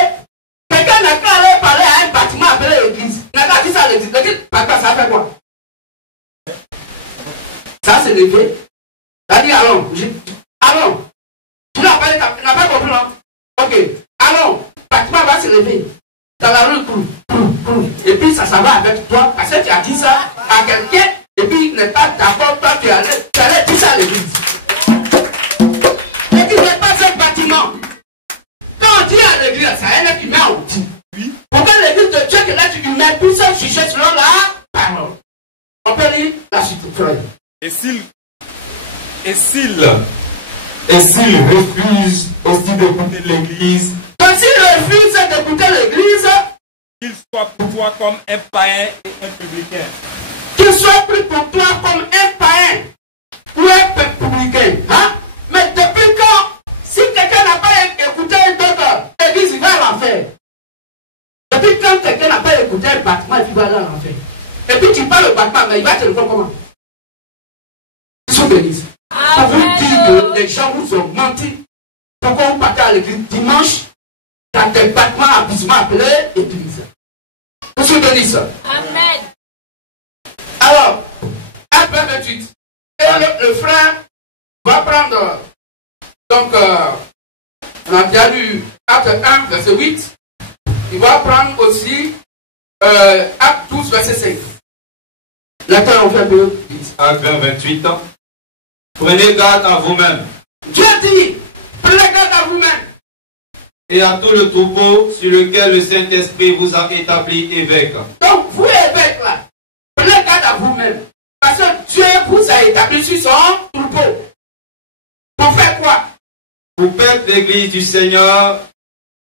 quelqu'un n'a qu'à aller parler à un bâtiment appelé église. N'a qu'à dire ça à l'église. L'église, bâtiment, ça fait quoi? Ça c'est levé. Ça dit allons. Allons. Tu n'as pas compris, non? Ok. Allons. Bâtiment va se lever. Dans la rue, et puis ça va avec toi, parce que tu as dit ça à quelqu'un, et puis il n'est pas d'accord, toi tu allais dire ça à l'église. L'église n'est pas un bâtiment. Quand on dit à l'église, ça a un être humain outil. Pour que l'église de Dieu, que l'être humain puisse juger selon la parole. On peut lire la suite, frère. Et s'ils refusent aussi d'écouter l'église, Donc s'ils refusent d'écouter l'église, qu'ils soient pour toi comme un païen et un publicain. qu'il soit pris pour toi comme un païen ou un publicain. Hein? Mais depuis quand, si quelqu'un n'a pas écouté d'autres, l'église il va à l'enfer. Depuis quand quelqu'un n'a pas écouté un bâtiment, il va aller à l'enfer. Et puis tu parles au bâtiment, mais il va te répondre comment? Sous l'église. Pour vous dire que les gens vous ont menti. Pourquoi vous partez à l'église dimanche dans des bâtiments abusivement appelés église? Monsieur Denis. Amen. Alors, Acte 28. Et le frère va prendre, donc, on a déjà lu Acte 1, verset 8. Il va prendre aussi Acte 12, verset 5. Là, on fait un peu vite. Acte 20, 28. Prenez garde à vous-même Dieu dit, prenez garde à vous-même. et à tout le troupeau sur lequel le Saint-Esprit vous a établi évêque. Donc, vous évêques là, prenez garde à vous-même. Parce que Dieu vous a établi sur son troupeau. Pour faire quoi? Pour perdre l'église du Seigneur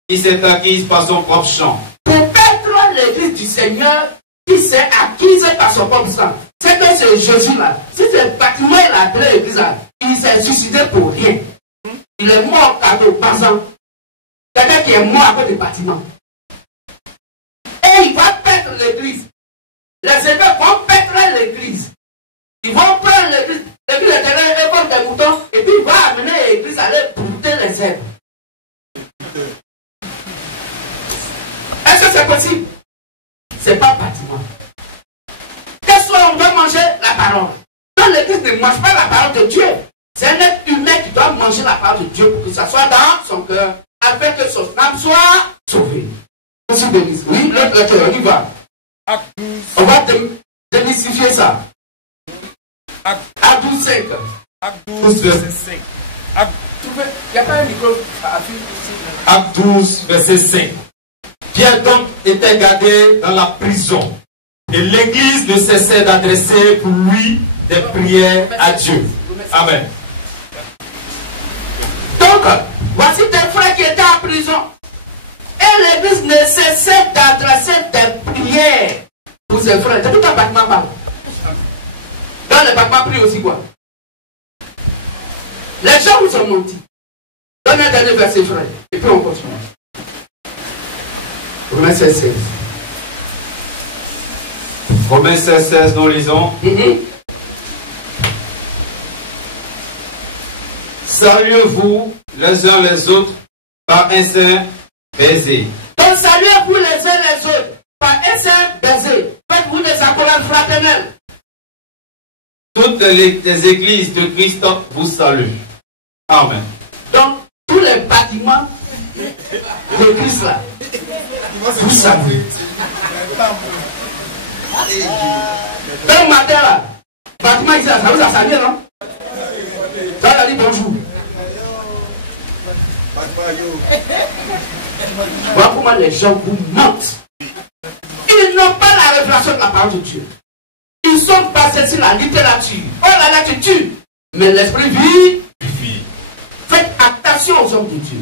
qui s'est acquise par son propre champ. Pour perdre l'église du Seigneur qui s'est acquise par son propre sang. C'est que c'est Jésus là. Si c'est le bâtiment, il a appelé l'église là, il s'est suicidé pour rien. Il est mort à deux ans. Quelqu'un qui est mort à cause du bâtiment. Et il va perdre l'église. Les évêques vont perdre l'église. Ils vont prendre l'église. L'église est derrière comme des moutons. Et puis il va amener l'église à aller brouter les herbes. Est-ce que c'est possible? C'est pas bâtiment. Qu'est-ce qu'on doit manger? La parole. Quand l'église ne mange pas la parole de Dieu, c'est un être humain qui doit manger la parole de Dieu pour que ça soit dans son cœur, afin que son âme soit sauvée. Monsieur Denis, oui, on y va. Acte 12, On va démystifier ça. Acte 12, 5. Acte 12, verset 5. Il n'y a pas un micro à fil ici. Acte 12, verset 5. Pierre donc était gardé dans la prison. Et l'église ne cessait d'adresser pour lui des prières à Dieu. Amen. Donc, voici des frères qui étaient en prison. Et l'église ne cessait d'adresser des prières pour ses frères. C'est tout un bâtiment parle. Dans le bâtiment prie aussi quoi? Les gens vous ont menti. Donne un dernier verset, frère. Et puis on continue. Romains 16, 16. Romains 16, 16, nous lisons. Saluez-vous les uns les autres par un saint baiser. Donc saluez-vous les uns les autres par un saint baiser. Faites-vous des accolades fraternelles. Toutes les églises de Christ vous saluent. Amen. Donc tous les bâtiments vous savez. Un matin là, bâtiment ici, ça vous a salué, non? Ça a dit bonjour. Voilà comment les gens vous mentent. Ils n'ont pas la révélation de la parole de Dieu. Ils sont basés sur la littérature. Oh la latitude. Mais l'esprit vit. Faites attention aux hommes de Dieu.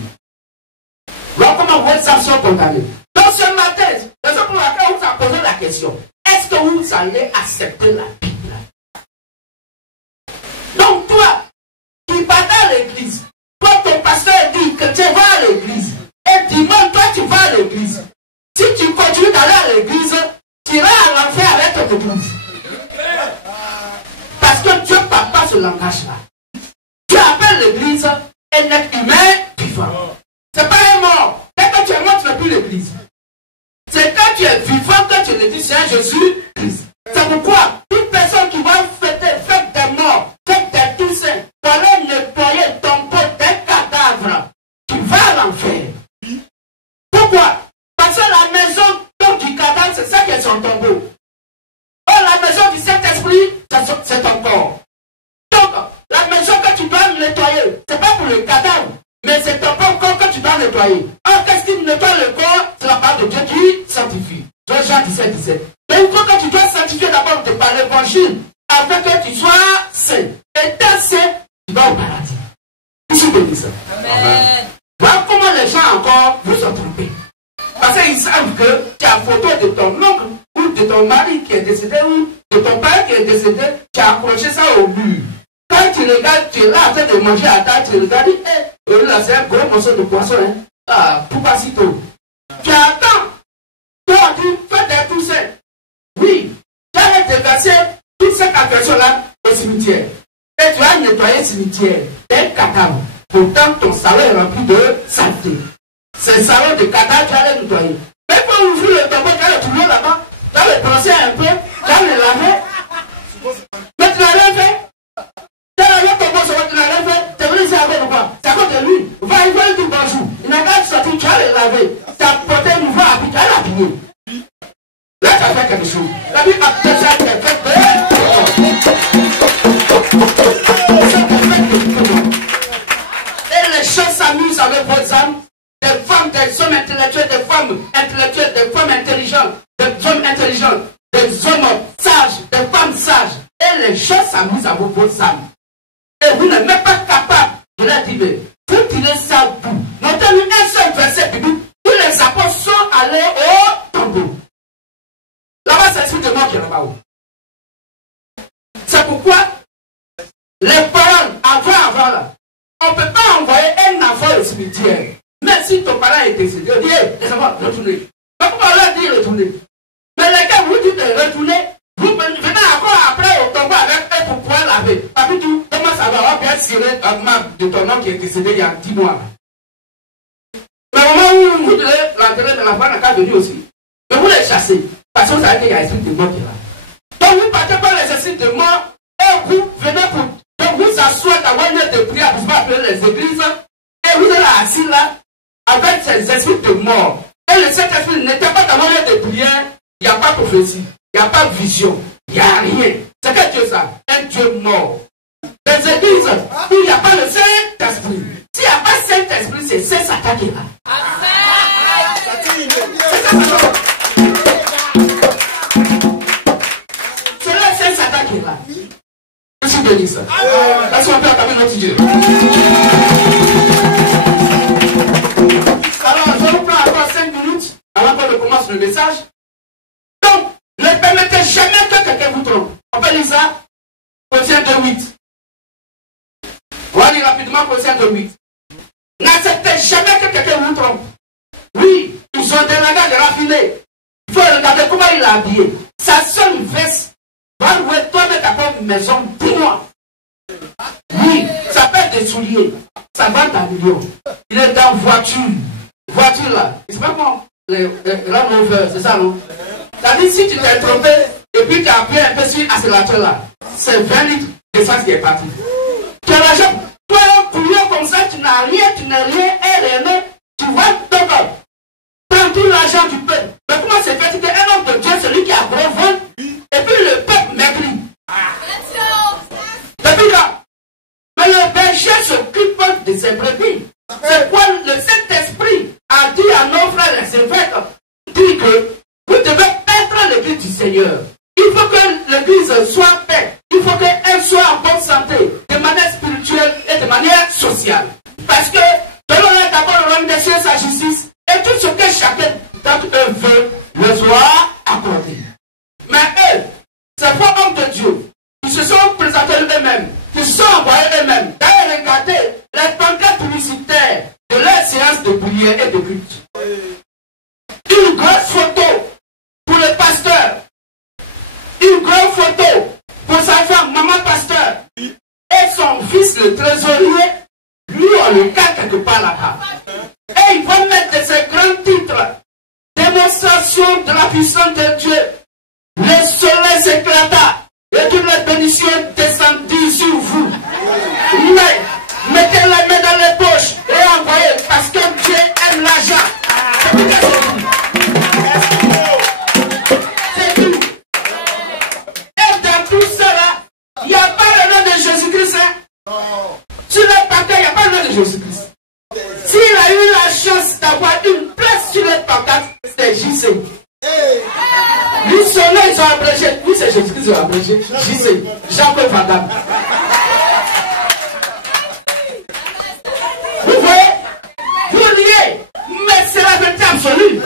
Voilà comment vos âmes sont condamnées. Donc ce matin, raison pour laquelle on vous a posé la question. Est-ce que vous allez accepter la Bible? Donc toi, qui vas à l'église, toi ton pasteur dit que tu vas à l'église, et dimanche toi tu vas à l'église. Si tu continues d'aller à l'église, tu iras à l'enfer avec ton église. Parce que Dieu parle pas ce langage-là. Tu appelles l'église un être humain vivant. C'est pas un mort. Dès que tu es mort, tu n'es plus l'église. C'est quand tu es vivant que tu le dis, c'est Jésus-Christ. C'est pourquoi toute personne qui va fêter fête des morts, fête des Toussaints, pour aller nettoyer ton pot d'un cadavre, tu vas à l'enfer. Pourquoi? Parce que la maison donc, du cadavre, c'est ça qui est son tombeau. Oh, la maison du Saint-Esprit, c'est ton corps. Donc, la maison que tu dois nettoyer, c'est pas pour le cadavre, mais c'est ton corps que tu dois nettoyer. Alors, qu'est-ce qui nettoie le corps? C'est la parole de Dieu qui sanctifie. Jean 17, 17. Mais il faut que tu dois sanctifier d'abord par l'évangile, afin que tu sois saint. Et étant saint, tu vas au paradis. Ici, béni ça. Amen. Voilà comment les gens encore vous sont trompés. Parce qu'ils savent que tu as photo de ton oncle, ou de ton mari qui est décédé, ou de ton père qui est décédé, tu as accroché ça au mur. Quand tu regardes, tu es là en train de manger à table, tu regardes, là c'est un gros morceau de poisson, hein. Ah, pourquoi si tôt? Tu attends. Toi, tu fais des Toussaints. Oui, tu as déversé toute cette affection-là au cimetière. Et tu as nettoyé le cimetière d'un cadavre. Pourtant, ton salon est rempli de saleté. C'est salon de cadavre, tu as les nettoyer. Mais quand vous ouvrir le tombeau, tu as le trouver là-bas, tu as le penser un peu, tu as le laver. Mais tu n'as rien fait. Tu as le tombeau, tu n'as rien fait. Tu es venu ici avec quoi? C'est à cause de lui. Va, il va lui dire bonjour. Il n'a qu'à sortir, tu as le laver. Tu as porté une voix à pied, tu as l'appuyer. Là, tu as fait quelque chose. La Bible a fait ça, tu as fait et les gens s'amusent avec vos âmes. Des femmes, des hommes intellectuels, des femmes intellectuelles, des femmes intelligentes, des hommes intelligents, des hommes sages, des femmes sages. Et les gens s'amusent avec vos âmes. Et vous n'êtes même pas capable de leur dire, vous tirez ça au bout. Notez un seul verset biblique, tous les apôtres sont allés au tombeau. Là-bas, c'est l'esprit de mort qui est là-bas. C'est pourquoi les paroles avant là, on ne peut pas envoyer un enfant au cimetière. Mais si ton parent est décédé, on dit, les enfants, retournez. Mais pourquoi on leur dit retourner? Mais les gars, vous dites retourner, vous venez encore après au tombeau avec eux pour pouvoir laver. Parce que tu commences à avoir bien tiré un map de ton homme qui est décédé il y a 10 mois. Mais au moment où vous devez l'enterrer de l'enfant, n'a qu'à venir aussi. Mais vous les chassez. Parce que vous savez qu'il y a l'esprit de mort qui est là. Donc vous partez par les esprits de mort et vous venez pour. Donc vous asseoir dans une de prière pour appeler les églises. Et vous êtes assis là avec ces esprits de mort. Et le Saint-Esprit n'était pas dans une de prière. Il n'y a pas de prophétie. Il n'y a pas de vision. Il n'y a rien. C'est quel Dieu ça? Un Dieu mort. Les églises où il n'y a pas le Saint-Esprit. S'il n'y a pas le Saint-Esprit, c'est Satan qui est là. C'est là Satan qui est là. Je suis béni ça. Laisse-moi faire avec notre Dieu. Alors, je vous prends encore 5 minutes avant qu'on commence le message. Donc, ne permettez jamais que quelqu'un vous trompe. On peut lire ça. Colossiens 2:8. On va lire rapidement Colossiens 2:8. N'acceptez jamais que quelqu'un vous trompe. Oui, ils ont des langages raffinés. Il faut regarder comment il est habillé. Sa seule veste va louer toi de ta propre maison. Dis-moi. Oui, ça peut des souliers. Ça va à million. Il est dans voiture. Voiture là. C'est pas bon. Là, c'est ça, non? C'est-à-dire, si tu t'es trompé et puis tu as appuyé un peu sur l'accélérateur là, c'est 20 litres d'essence qui est parti. Tu as l'argent. Toi, un couillon comme ça, tu n'as rien, tu n'as rien, et rien, tu vas donc prendre tout l'argent, tu peux l'église du Seigneur. Il faut que l'église soit paix. Il faut qu'elle soit en bonne santé, de manière spirituelle et de manière sociale. Parce que donnons-leur d'abord le royaume des cieux, sa justice, et tout ce que chacun d'entre eux veut, le soit accordé. Mais eux, ces faux hommes de Dieu, qui se sont présentés eux-mêmes, qui se sont envoyés eux-mêmes, d'aller regarder les pancartes publicitaires de leur séance de prière et de culte. Une grosse photo pour le pasteur, une grosse photo pour sa femme, maman pasteur, et son fils le trésorier, lui on le garde quelque part là-bas. Et ils vont mettre de ces grands titres, démonstration de la puissance de Dieu. Le soleil s'éclata et toutes les bénédictions descendues sur vous. Mais mettez les mains dans les poches et envoyez parce que Dieu aime l'argent. C'est tout. Et dans tout cela, il n'y a pas le nom de Jésus-Christ. Hein? Sur le paquet, il n'y a pas le nom de Jésus-Christ. S'il a eu la chance d'avoir une place sur le paquet, c'est JC. Lui, son nom, ils ont abrégé. Lui, c'est Jésus-Christ, ils ont abrégé. JC. Jean-Paul Van Damme. Vous voyez? Vous liez. Mais c'est la vérité absolue.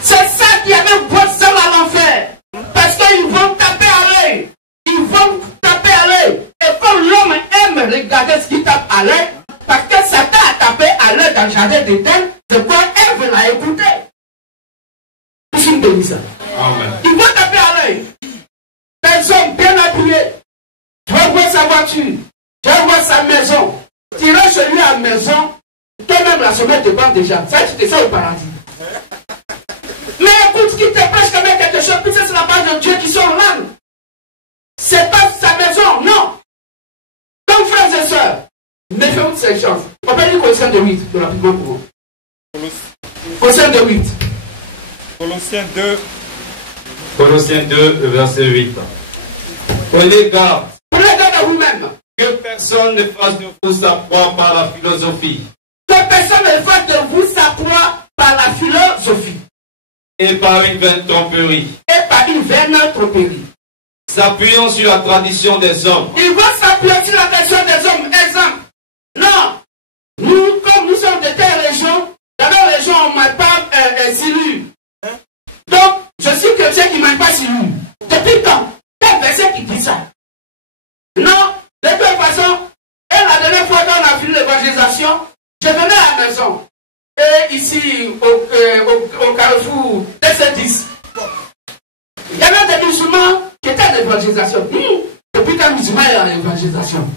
C'est ça qui amène votre âme à l'enfer. Parce qu'ils vont taper à l'œil. Ils vont taper à l'œil. Et comme l'homme aime regarder ce qui tape à l'œil, parce que Satan a tapé à l'œil dans le jardin d'Éden, de quoi Ève l'a écouté. Amen. Il va taper à l'œil. Des hommes bien habillés. Tu vas voir sa voiture. Tu vas voir sa maison. Tu iras chez lui à la maison. Toi-même, la semaine te prend déjà. Ça, tu te sens au paradis. Mais écoute, qui te prêche quand même quelque chose, puis c'est la part de Dieu qui sont là. C'est pas sa maison, non. Donc, frères et sœurs, méfions de ces choses. On peut lire Colossiens 2:8, de rapidement pour vous. Colossiens 2:8. Colossiens 2. Colossiens 2, verset 8. Prenez garde. Prenez garde à vous-même. Que personne ne fasse de vous sa proie par la philosophie. Que personne ne fasse de vous sa proie par la philosophie. Et par une vaine tromperie. Et par une vaine tromperie. S'appuyant sur la tradition des hommes. Ils vont s'appuyer sur la tradition des hommes. Exemple. Non. Nous, comme nous sommes de telle région, dans la région, on ne mange pas silure. Donc, je suis chrétien qui ne mange pas silure. Depuis quand? Quel verset qui dit ça? Non. De toute façon, et la dernière fois quand on a fini l'évangélisation, je venais à la maison. Et ici, au carrefour DC10, il y avait des musulmans qui étaient à l'évangélisation. Depuis quand musulman est à l'évangélisation?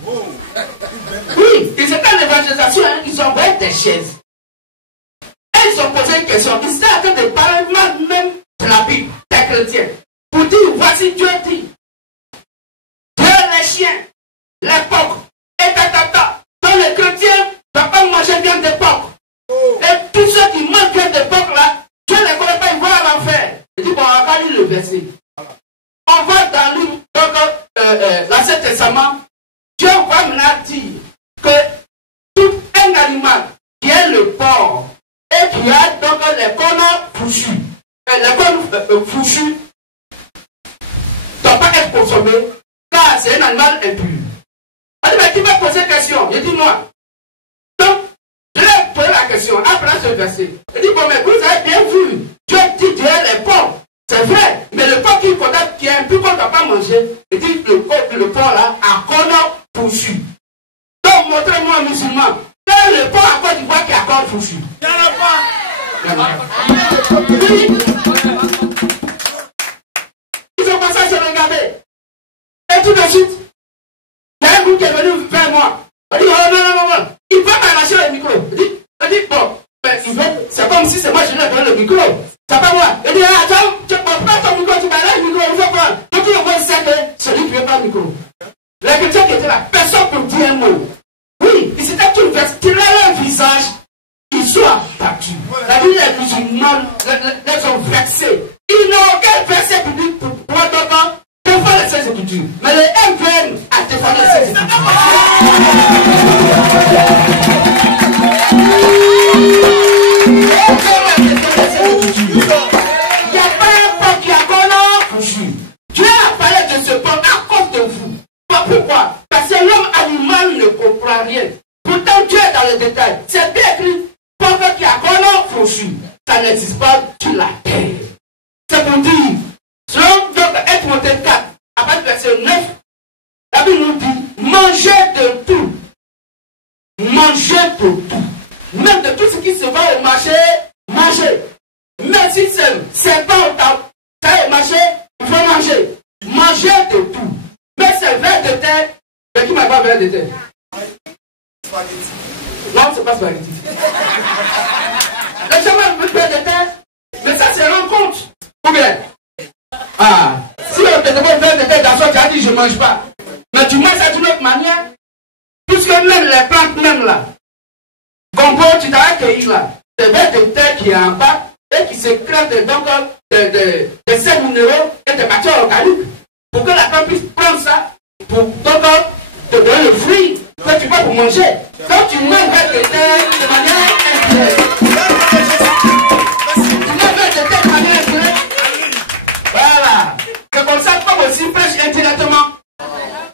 Oui, ils étaient à l'évangélisation, hein, ils ont envoyé des chaises. Et ils ont posé une question. Ils étaient en train de parler même de la Bible, des chrétiens. Pour dire, voici Dieu dit. Dieu les chiens, les porcs, et tatata. Donc les chrétiens ne doivent pas manger bien des porcs. Et tous ceux qui mangent bien des porcs là, Dieu ne les connaît pas, ils vont à l'enfer. Il dit, bon, on va lire le verset. On va dans l'Ancien Testament, Dieu va maintenant dire que tout un animal qui est le porc et qui a donc les cornes fouchues, les cornes fouchues ne doivent pas être consommées car c'est un animal impur. On dit, mais qui va poser question? Il dit, moi. Donc, je lui ai posé la question après ce verset. Il dit, bon, mais vous avez bien vu, Dieu dit Dieu est les porcs. C'est vrai, mais le porc qui est impur qu'on ne doit pas manger, il dit le porc là a cornes fouchues. Donc, montrez-moi un musulman. Quel est le porc à Côte d'Ivoire qui a cornes fouchues? Il n'y en a pas. Oui. Ils ont commencé à se regarder. Et tout de suite, il y a un groupe qui est venu vers moi. Il dit, oh non. Il va m'arracher le micro. Il dit, bon, c'est comme si c'est moi qui lui ai donné le micro. C'est pas moi. Il dit, attends, tu prends pas ton micro, tu m'as le micro, il faut prendre. Donc il envoie celui qui ne veut pas le micro. Les chrétiens qui étaient là, personne ne peut dire un mot. Oui, ils étaient tous vestis, leur visage, ils sont abattus. La vie des musulmans les ont vexés. Ils n'ont aucun verset public pour pouvoir défendre les Saintes Écritures. Mais les MVN a défendu les Saintes Écritures. Il n'y a pas un n'est pas vers de terre. Non, c'est pas spaghetti. Les gens veulent vers de terre, mais ça se rend compte. Ou bien, ah, si on te demande vers de terre dans son jardin, je ne mange pas. Mais tu manges ça d'une autre manière. Puisque même les plantes, même là, gombo, tu t'as accueilli là, c'est vers de terre qui est en bas et qui sécrète donc des sels minéraux et des matières organiques. Pour que la plante puisse prendre ça, pour donc te donner le fruit que tu vas pour manger. Quand tu manges vers de terre de manière indirecte, tu manges vers de terre de manière indirecte. Voilà. C'est comme ça comme aussi prêche indirectement.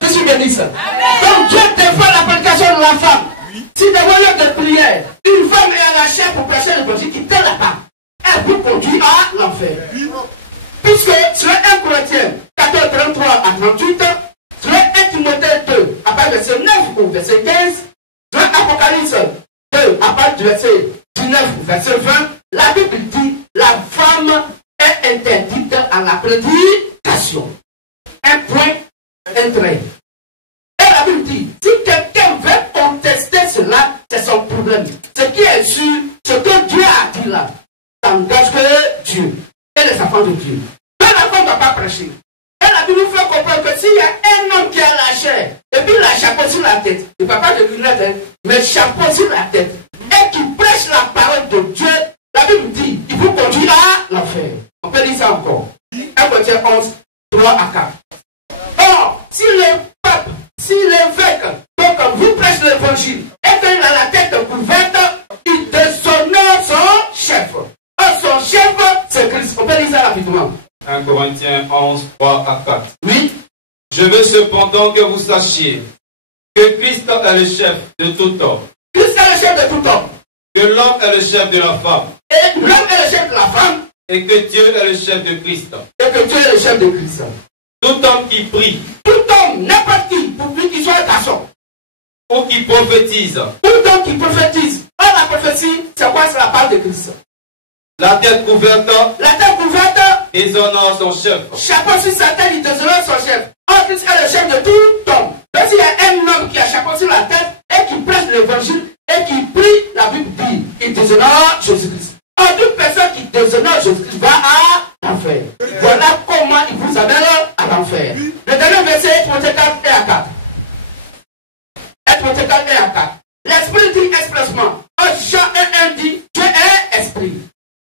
Je suis béni ça. Donc Dieu défend l'application de la femme. Si des voyants de prière, une femme est à la chair pour prêcher l'évangile qui ne l'a pas, elle peut conduire à l'enfer. Puisque sur 1 Corinthiens 14, 33 à 38, sur 1 Timothée 2, à partir du verset 9 au verset 15, sur Apocalypse 2, à partir du verset 19 au verset 20, la Bible dit la femme est interdite à la prédication. Un point, un trait. Et la Bible dit, si quelqu'un veut contester cela, c'est son problème. Ce qui est sûr, ce que Dieu a dit là, ça n'engage que Dieu et les enfants de Dieu. Mais la femme ne va pas prêcher. Et la Bible nous fait comprendre que s'il y a un homme qui a la chair, et puis la chapeau sur la tête, il ne parle pas de lunettes, mais chapeau sur la tête, et qui prêche la parole de Dieu, la Bible dit, il faut conduire à l'enfer. On peut dire ça encore. 1 Corinthiens 11, 3 à 4. Or, si le pape, si l'évêque, donc vous prêchez l'évangile, et qu'il a la tête couverte, il déshonore son chef. Or, son chef, c'est Christ. On peut dire ça rapidement. 1 Corinthiens 11, 3 à 4. Oui. Je veux cependant que vous sachiez que Christ est le chef de tout homme. Christ est le chef de tout homme. Que l'homme est le chef de la femme. Et l'homme est le chef de la femme. Et que Dieu est le chef de Christ. Et que Dieu est le chef de Christ. Tout homme qui prie, Tout homme, n'importe qui, pour lui qu'il soit un garçon. ou qui prophétise, Tout homme qui prophétise. Or, la prophétie, c'est quoi? C'est la parole de Christ. la tête couverte, La tête couverte, déshonore son chef. chapeau sur sa tête, il déshonore son chef. Or, Christ est le chef de tout homme. Donc, s'il y a un homme qui a chapeau sur la tête et qui prêche l'évangile et qui prie, la Bible dit, il déshonore Jésus-Christ. Or, toute personne qui déshonore Jésus-Christ va à l'enfer. Voilà comment il vous amène à l'enfer. Le dernier verset, Timothée 4 et à 4. Timothée 4 et à 4. L'Esprit dit expressement. En Jean 1 dit, Dieu est esprit.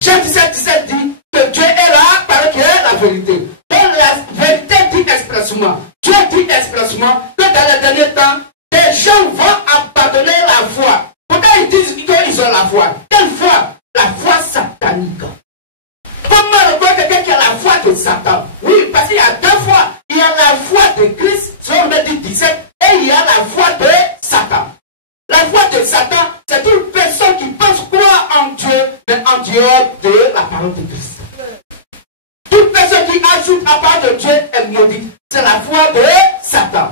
Jean 17 dit que Dieu est la parole qui est la vérité. Donc la vérité dit expressement, Dieu dit expressement que dans les derniers temps, des gens vont abandonner la foi. Pourtant ils disent qu'ils ont la foi. Quelle foi? La foi satanique. Comment reconnaître quelqu'un qui a la foi de Satan? Oui, parce qu'il y a deux fois. Il y a la foi de Christ, selon le 17, et il y a la foi de Satan. La foi de Satan, c'est une personne qui pense croire en Dieu, mais en dehors de la parole de Christ. Toute personne qui ajoute à part de Dieu est maudite. C'est la foi de Satan.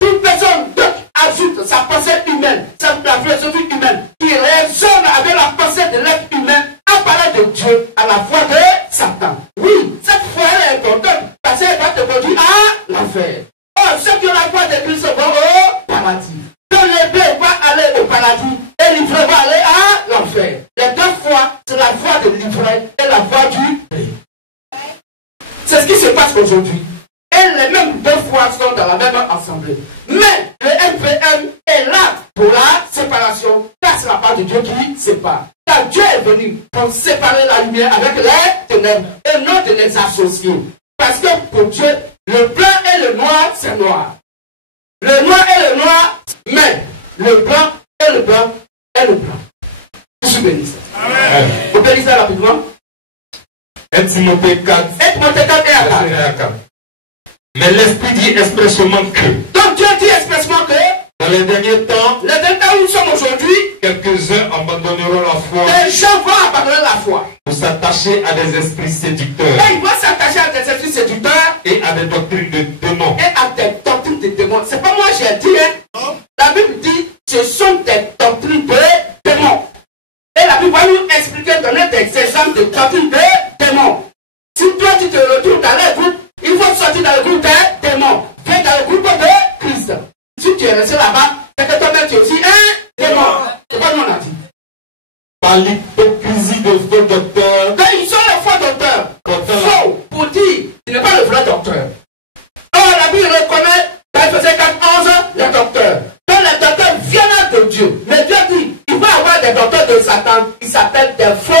Toute personne qui ajoute sa pensée humaine, la philosophie humaine, qui résonne avec la pensée de l'être humain, à parler de Dieu, à la foi de Satan. Oui, cette foi est importante parce qu'elle va te conduire à l'enfer. Or, ceux qui ont la foi de Christ vont au paradis. Donc les bœufs vont aller au paradis et l'ivraie va aller à l'enfer. Les deux fois, c'est la foi de l'ivraie et la foi du blé. C'est ce qui se passe aujourd'hui. Et les mêmes deux fois sont dans la même assemblée. Mais le MPM est là pour la séparation. Car c'est la part de Dieu qui sépare. Car Dieu est venu pour séparer la lumière avec les ténèbres et non de les associer. Parce que pour Dieu, le blanc et le noir, c'est noir. Le noir et le noir, mais le blanc et le blanc est le blanc. Je suis béni. Vous bénissez ça rapidement. 1 Timothée 4. 1 Timothée 4 et à 4. Mais l'Esprit dit expressement que Donc Dieu dit expressement que dans les derniers temps, où nous sommes aujourd'hui, quelques-uns abandonneront la foi les gens vont abandonner la foi. pour s'attacher à des esprits séducteurs Et ils vont s'attacher à des esprits séducteurs et à des doctrines de démons. et à des doctrines de démons. C'est pas moi qui ai dit, hein. La Bible dit ce sont des doctrines de démons. Et la Bible va nous expliquer, donner des exemples de doctrines de démons. Si toi tu te retrouves dans les groupes, il faut sortir dans le groupe des démons. Viens dans le groupe de Christ. Si tu tu es resté là-bas, c'est que toi-même tu es aussi un démon. C'est pas nous on a dit. Par l'hypocrisie de faux docteurs. Quand ils sont les faux docteurs, faux pour dire, il n'est pas le vrai docteur. Or, la Bible reconnaît, dans Ephésiens 4:11, les docteurs. Quand les docteurs viennent de Dieu, mais Dieu dit, il va y avoir des docteurs de Satan, ils s'appellent des faux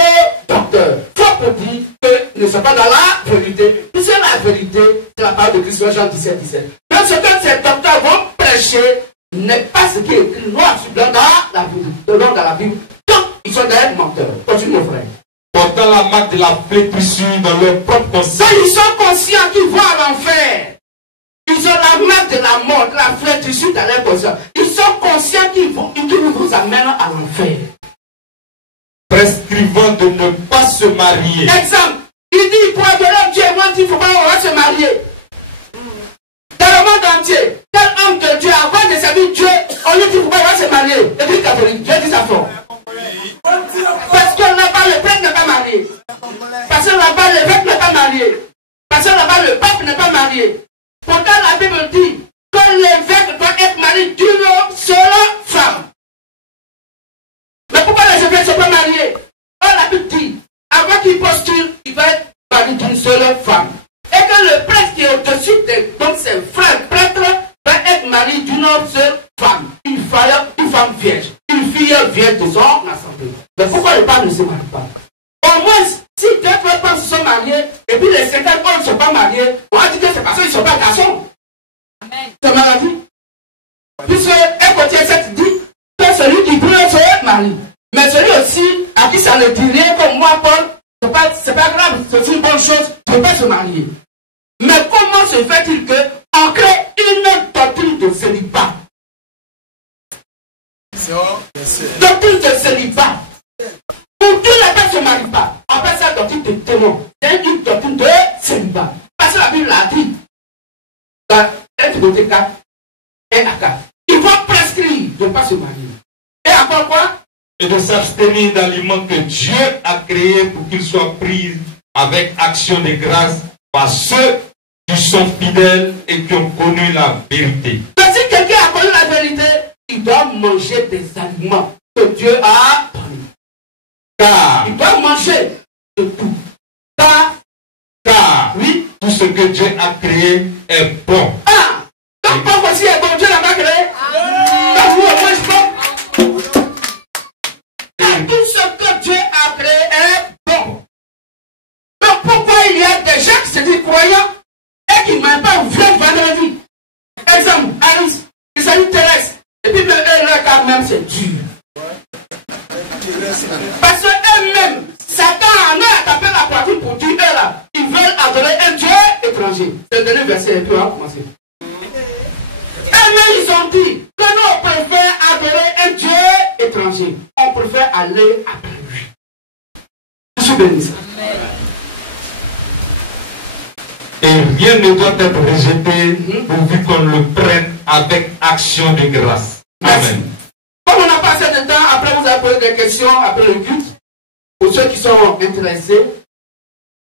docteurs. Faux pour dire qu'ils ne sont pas dans la vérité. Puisque la vérité, c'est la parole de Christ, Jean 17:17. Donc, ce que ces docteurs vont prêcher n'est pas ce qui est écrit noir sur blanc dans la Bible. Dans la Bible. Donc, ils sont des menteurs. Continue, mon frère. Portant la marque de la flétrissure dans leur propre conscience. Ils sont conscients qu'ils vont à l'enfer. Ils ont la marque de la mort, de la flétrissure dans leur conscience. Ils sont conscients qu'ils vous amènent à l'enfer. Prescrivant de ne pas se marier. Exemple, il dit pour adorer Dieu, moi il ne faut pas on va se marier. Dans le monde entier, tel homme de Dieu, avant de servir Dieu, on lui dit qu'il ne faut pas on va se marier. L'église catholique, Dieu dit ça fort. Parce que là-bas, le prêtre n'est pas marié. Parce que là-bas, l'évêque n'est pas marié. Parce que là-bas, le pape n'est pas marié. Pourtant, la Bible dit que l'évêque doit être marié d'une seule femme. Mais pourquoi les évêques ne sont pas mariés? Or, la Bible dit, avant qu'il postule, il va être marié d'une seule femme. Et que le prêtre qui est au-dessus de donc ses frères prêtres va être marié d'une seule femme. Une femme vierge. Une fille vierge de son assemblée. Mais pourquoi le pape ne se marie pas? Au moins, si deux femmes se sont mariées, et puis les 50 hommes ne sont pas mariés, on va dire que c'est parce qu'ils ne sont pas garçons. C'est maladie. Puisque un côté 7 dit que celui qui brûle se marie. Mais celui aussi à qui ça ne dit rien, comme moi, Paul, c'est pas grave, c'est une bonne chose, je ne peux pas se marier. Mais comment se fait-il qu'on crée une doctrine de célibat? Doctrine de célibat. Pour que les personnes ne se marient pas. Après ça, doctrine de démon. C'est une doctrine de célibat. Parce que la Bible a dit, dans 1 Timothée 4, 1 à 4, il faut prescrire de ne pas se marier. Et encore quoi? Et de s'abstenir d'aliments que Dieu a créés pour qu'ils soient pris avec action de grâce par ceux qui sont fidèles et qui ont connu la vérité. Mais si quelqu'un a connu la vérité, il doit manger des aliments que Dieu a pris. Car il doit manger de tout. Car oui, tout ce que Dieu a créé est bon. Ah! Donc bon aussi est bon, Dieu l'a pas créé. Donc vous mangez bon. Tout ce que Dieu a créé est bon. Mais pourquoi il y a des gens qui se disent croyants et qui ne mangent pas une vraie vendredi? Exemple, Alice, il s'agit Thérèse. Et puis leur cas même c'est dur. Parce que eux-mêmes, Satan en a tapé la poitrine pour dire eux là, ils veulent adorer un Dieu étranger. C'est le dernier verset, et puis on va commencer. Eux-mêmes, ils ont dit que nous, on préfère adorer un Dieu étranger. On préfère aller après lui. Je suis béni. Et rien ne doit être rejeté pourvu qu'on le prenne avec action de grâce. Amen. Comme on a passé de temps, après vous avez posé des questions, après le culte, pour ceux qui sont intéressés,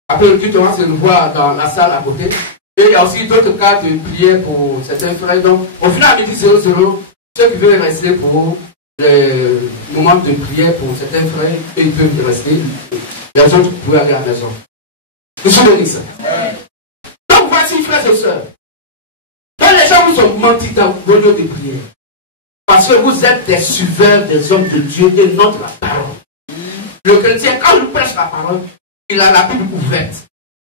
après le culte, on va se revoir dans la salle à côté. Et il y a aussi d'autres cas de prière pour certains frères. Donc, au final, à midi 00, ceux qui veulent rester pour les moments de prière pour certains frères, ils peuvent rester. Les autres, vous pouvez aller à la maison. Je suis béni ça. Donc, voici, frères et sœurs. Quand les gens vous ont menti dans vos lieux de prière, parce que vous êtes des suiveurs des hommes de Dieu et non de la parole. Le chrétien, quand il prêche la parole, il a la Bible ouverte.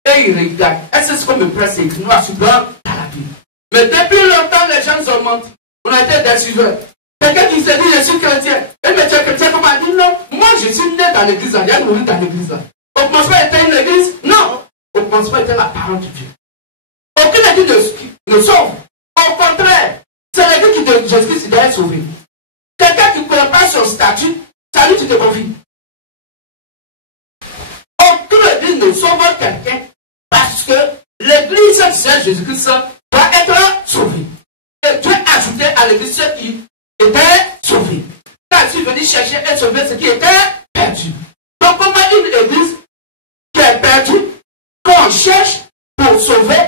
Et il regarde. Est-ce que ce qu'on me prêche, c'est écrit noir sur blanc dans la Bible? Mais depuis longtemps, les gens nous ont menti. On a été des suiveurs. Quelqu'un qui se dit, je suis chrétien. Et mais tu es chrétien, comment on dit non? Moi, je suis né dans l'église, il y a nourri dans l'église. Au commencement, était une église? Non. Au commencement, était la parole de Dieu. Aucune église ne sauve. Au contraire, c'est l'église qui de Jésus qui doit être sauvé. Quelqu'un qui ne connaît pas son statut, ça lui, tu te confies. Aucune église ne sauve quelqu'un parce que l'église de Jésus-Christ doit être sauvée. Et Dieu a ajouté à l'église ceux qui étaient sauvés. Quand il est venu chercher et sauver ce qui était perdu. Donc, comment une église qui est perdue, qu'on cherche pour sauver,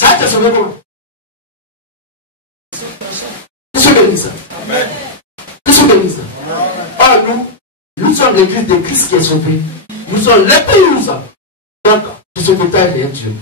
ça va te sauver comment? l'église de Christ qui est sauvée. Nous sommes l'épouse. Donc, du secrétaire est Dieu.